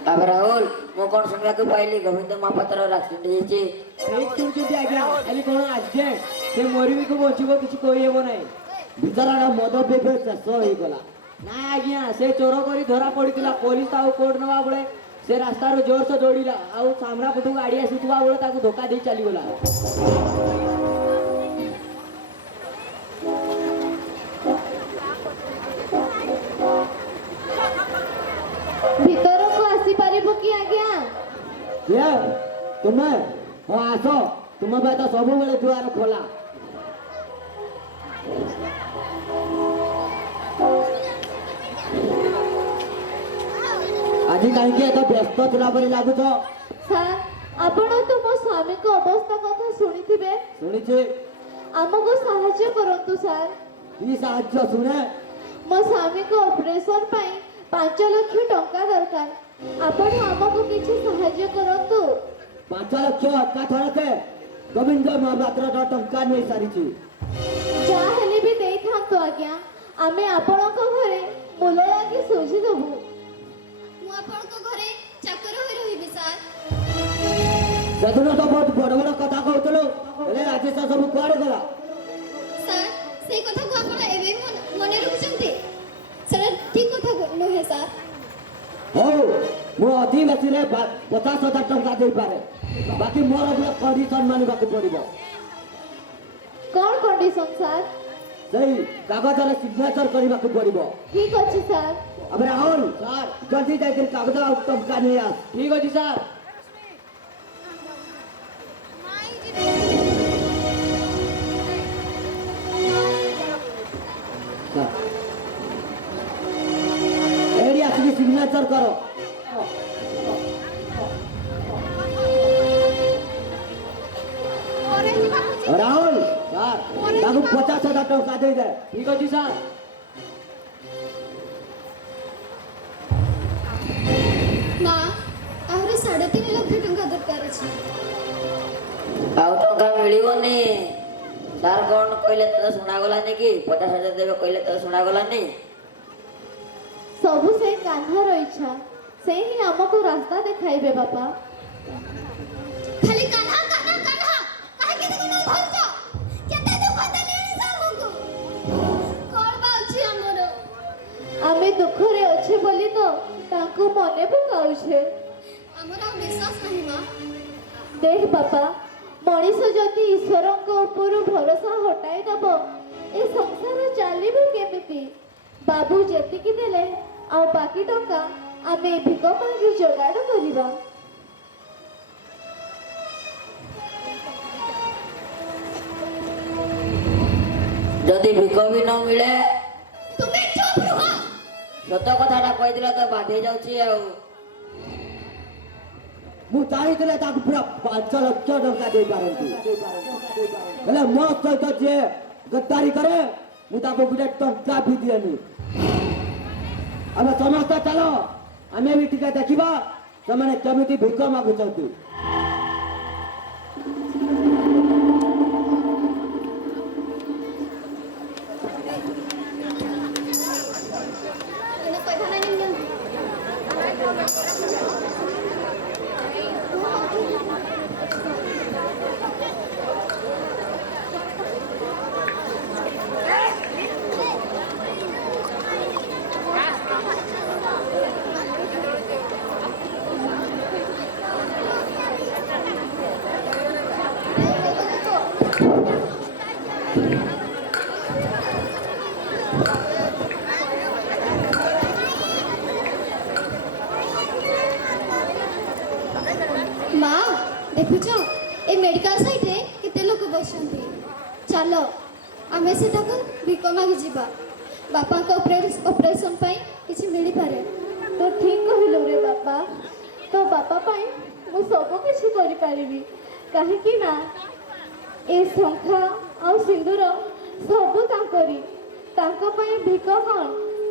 अब राहुल ମୁଁ କ'ଣ ଶୁଣିବାକୁ ପାଇଲି ଗୋବିନ୍ଦ ମହାପାତ୍ରର ଆକ୍ସିଡେଣ୍ଟ ହେଇଛି। ଶୁଣୁଛନ୍ତି ଆଜ୍ଞା, ଖାଲି କ'ଣ ଆକ୍ସିଡେଣ୍ଟ, ସେ ମରିବି କି ବଞ୍ଚିବ କିଛି କହିହେବ ନାହିଁ। ବିଚାରାର ମଦ ପିଇବେ ଶେଷ ହେଇଗଲା। ନା ଆଜ୍ଞା, ସେ ଚୋର କରି ଧରା ପଡ଼ିଥିଲା। ପୋଲିସ ତାକୁ କୋର୍ଟ ନେବା ବେଳେ ସେ ରାସ୍ତାରୁ ଜୋରସେ ଦୌଡ଼ିଲା, ଆଉ ସାମ୍ନା ପଟକୁ ଗାଡ଼ି ଆସୁଥିବା ବେଳେ ତାକୁ ଧୋକା ଦେଇ ଚାଲିଗଲା। ଭିତରକୁ ଆସିପାରିବ କି ଆଜ୍ଞା? କିଏ? ତୁମେ? ହଁ ଆସ, ତୁମ ପାଇଁ ତ ସବୁବେଳେ ଦୁଆର ଖୋଲା। ଆଜି କାହିଁକି ଏତେ ବ୍ୟସ୍ତ ଥିଲା ପରି ଲାଗୁଛ? ସାର୍, ଆପଣ ତ ମୋ ସ୍ୱାମୀଙ୍କ ଅବସ୍ଥା କଥା ଶୁଣିଥିବେ। ଶୁଣିଛି। ଆମକୁ ସାହାଯ୍ୟ କରନ୍ତୁ ସାର୍। କି ସାହାଯ୍ୟ ଶୁଣେ? ମୋ ସ୍ୱାମୀଙ୍କ ଅପରେସନ୍ ପାଇଁ 5 ଲକ୍ଷ ଟଙ୍କା ଦରକାର। ଆପଣ ଆମକୁ କିଛି ସାହାଯ୍ୟ କରନ୍ତୁ। 5 ଲକ୍ଷ ଏକାଥରକେ ଗୋବିନ୍ଦ ମହାପାତ୍ରର ଟଙ୍କା ନେଇ ସାରିଛି। ଯାହା ହେଲେ ବି ଦେଇଥାନ୍ତୁ ଆଜ୍ଞା, ଆମେ ଆପଣଙ୍କ ଘରେ ମୂଲ ଲାଗି ଶୁଝିଦେବୁ। ମୁଁ ଆପଣଙ୍କ ଘରେ ଚାକର ହୋଇ ରହିବି ସାର୍। ସେଦିନ ତ ବହୁତ ବଡ଼ ବଡ଼ କଥା କହୁଥିଲୁ, ହେଲେ ଆଜି ତ ସବୁ କୁଆଡ଼େ ଗଲା? ସାର୍ ସେଇ କଥାକୁ ଆପଣ ଏବେ ମନେ ରଖୁଛନ୍ତି? ସେଟା ଠିକ୍ କଥା ନୁହେଁ ସାର୍। ହଉ, ମୁଁ ଅଧି ବେଶୀରେ ହେଲେ 50,000 ଟଙ୍କା ଦେଇପାରେ ବାକି ମୋର ଗୋଟେ କଣ୍ଡିସନ ମାନିବାକୁ ପଡିବ କ'ଣ କଣ୍ଡିସନ ସାର୍? ସେଇ କାଗଜରେ ସିଗ୍ନେଚର କରିବାକୁ ପଡିବ ଠିକ ଅଛି ସାର୍। अब राहुल जल्दी जाकर कागज और टमका नहीं आ ଠିକ ଅଛି ସାର୍। एडी आखिरी सिग्नेचर करो राहुल ताकू 50,000 टंका दे दे ଠିକ ଅଛି ସାର୍। ମା ଆହୁରି 3.5 ଲକ୍ଷ ଟଙ୍କା ଦରକାର ଅଛି। ଆଉ ଟଙ୍କା ମିଳିବନି। ସାର୍ କ'ଣ କହିଲେ ତ ଶୁଣାଗଲାନି କି 50,000 ଦେବେ କହିଲେ ତ ଶୁଣାଗଲାନି। ସବୁ ସେ କାହ୍ନାର ଇଚ୍ଛା, ସେ ହିଁ ଆମକୁ ରାସ୍ତା ଦେଖାଇବେ ବାପା। ଖାଲି କାହ୍ନା କାହ୍ନା କାହ୍ନା କାହିଁକି ଦେଖୁନ ଧରୁଛ? କେତେ ଦୁଃଖ ଦେଲେଣି ସେ ଆମକୁ। କ'ଣ ବା ଅଛି ଆମର? ଆମେ ଦୁଃଖରେ ଅଛେ ବୋଲି ତ ତାଙ୍କୁ ମନେ ପକାଉଛେ। ଆମର ଆଉ ବିଶ୍ୱାସ ନାହିଁ ମା। ଦେଖ ବାପା, ମଣିଷ ଯଦି ଈଶ୍ୱରଙ୍କ ଉପରୁ ଭରସା ହଟାଇ ଦେବ ଏ ସଂସାର ଚାଲିବ କେମିତି? ବାବୁ ଯେତିକି ଦେଲେ ଆଉ ବାକି ଟଙ୍କା ଆମେ ଭିକ ମାଗି ଯୋଗାଡ଼ କରିବା। ଯଦି ଭିକ ବି ନ ମିଳେ ତୁମେ ଚୁପ୍ ରୁହ। ସତ କଥାଟା କହିଦେଲ ତ ବାଧେଇ ଯାଉଛି ଆଉ। ମୁଁ ଚାହିଁଥିଲେ ତାକୁ ପୁରା 5 ଲକ୍ଷ ଟଙ୍କା ଦେଇପାରନ୍ତି ହେଲେ ମୋ ସହିତ ଯିଏ ଗଦ୍ଦାରୀ କରେ ମୁଁ ତାକୁ ଗୋଟେ ଟଙ୍କା ବି ଦିଏନି। ଆମେ ସମସ୍ତେ ଚାଲ ଆମେ ବି ଟିକେ ଦେଖିବା ସେମାନେ କେମିତି ଭିକ ମାଗୁଛନ୍ତି। ଏଇନେ ପଇସା ନାହିଁ ନିଅ। ମା ଦେଖୁଛ ଏ ମେଡିକାଲ ସାଇଡରେ କେତେ ଲୋକ ବସିଛନ୍ତି। ଚାଲ ଆମେ ସେଠାକୁ ଭିକ ମାଗି ଯିବା। ବାପାଙ୍କ ଅପରେସନ ପାଇଁ କିଛି ମିଳିପାରେ। ତୁ ଠିକ କହିଲୁ ରେ ବାପା। ତୋ ବାପା ପାଇଁ ମୁଁ ସବୁ କିଛି କରିପାରିବି। କାହିଁକି ନା ଏ ଶଙ୍ଖା ଆଉ ସିନ୍ଦୁର ସବୁ ତାଙ୍କରି। ତାଙ୍କ ପାଇଁ ଭିକ କ'ଣ,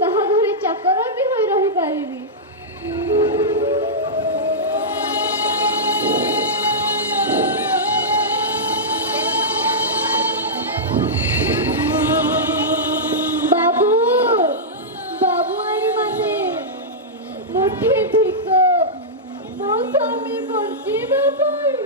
କାହା ଘରେ ଚାକର ବି ହୋଇ ରହିପାରିବି। ବାବୁ ବାବୁ ଆଣି ମାନେ ମୁଠି ଭିକ ମୋ ସ୍ୱାମୀ ବଞ୍ଚିବା ପାଇଁ।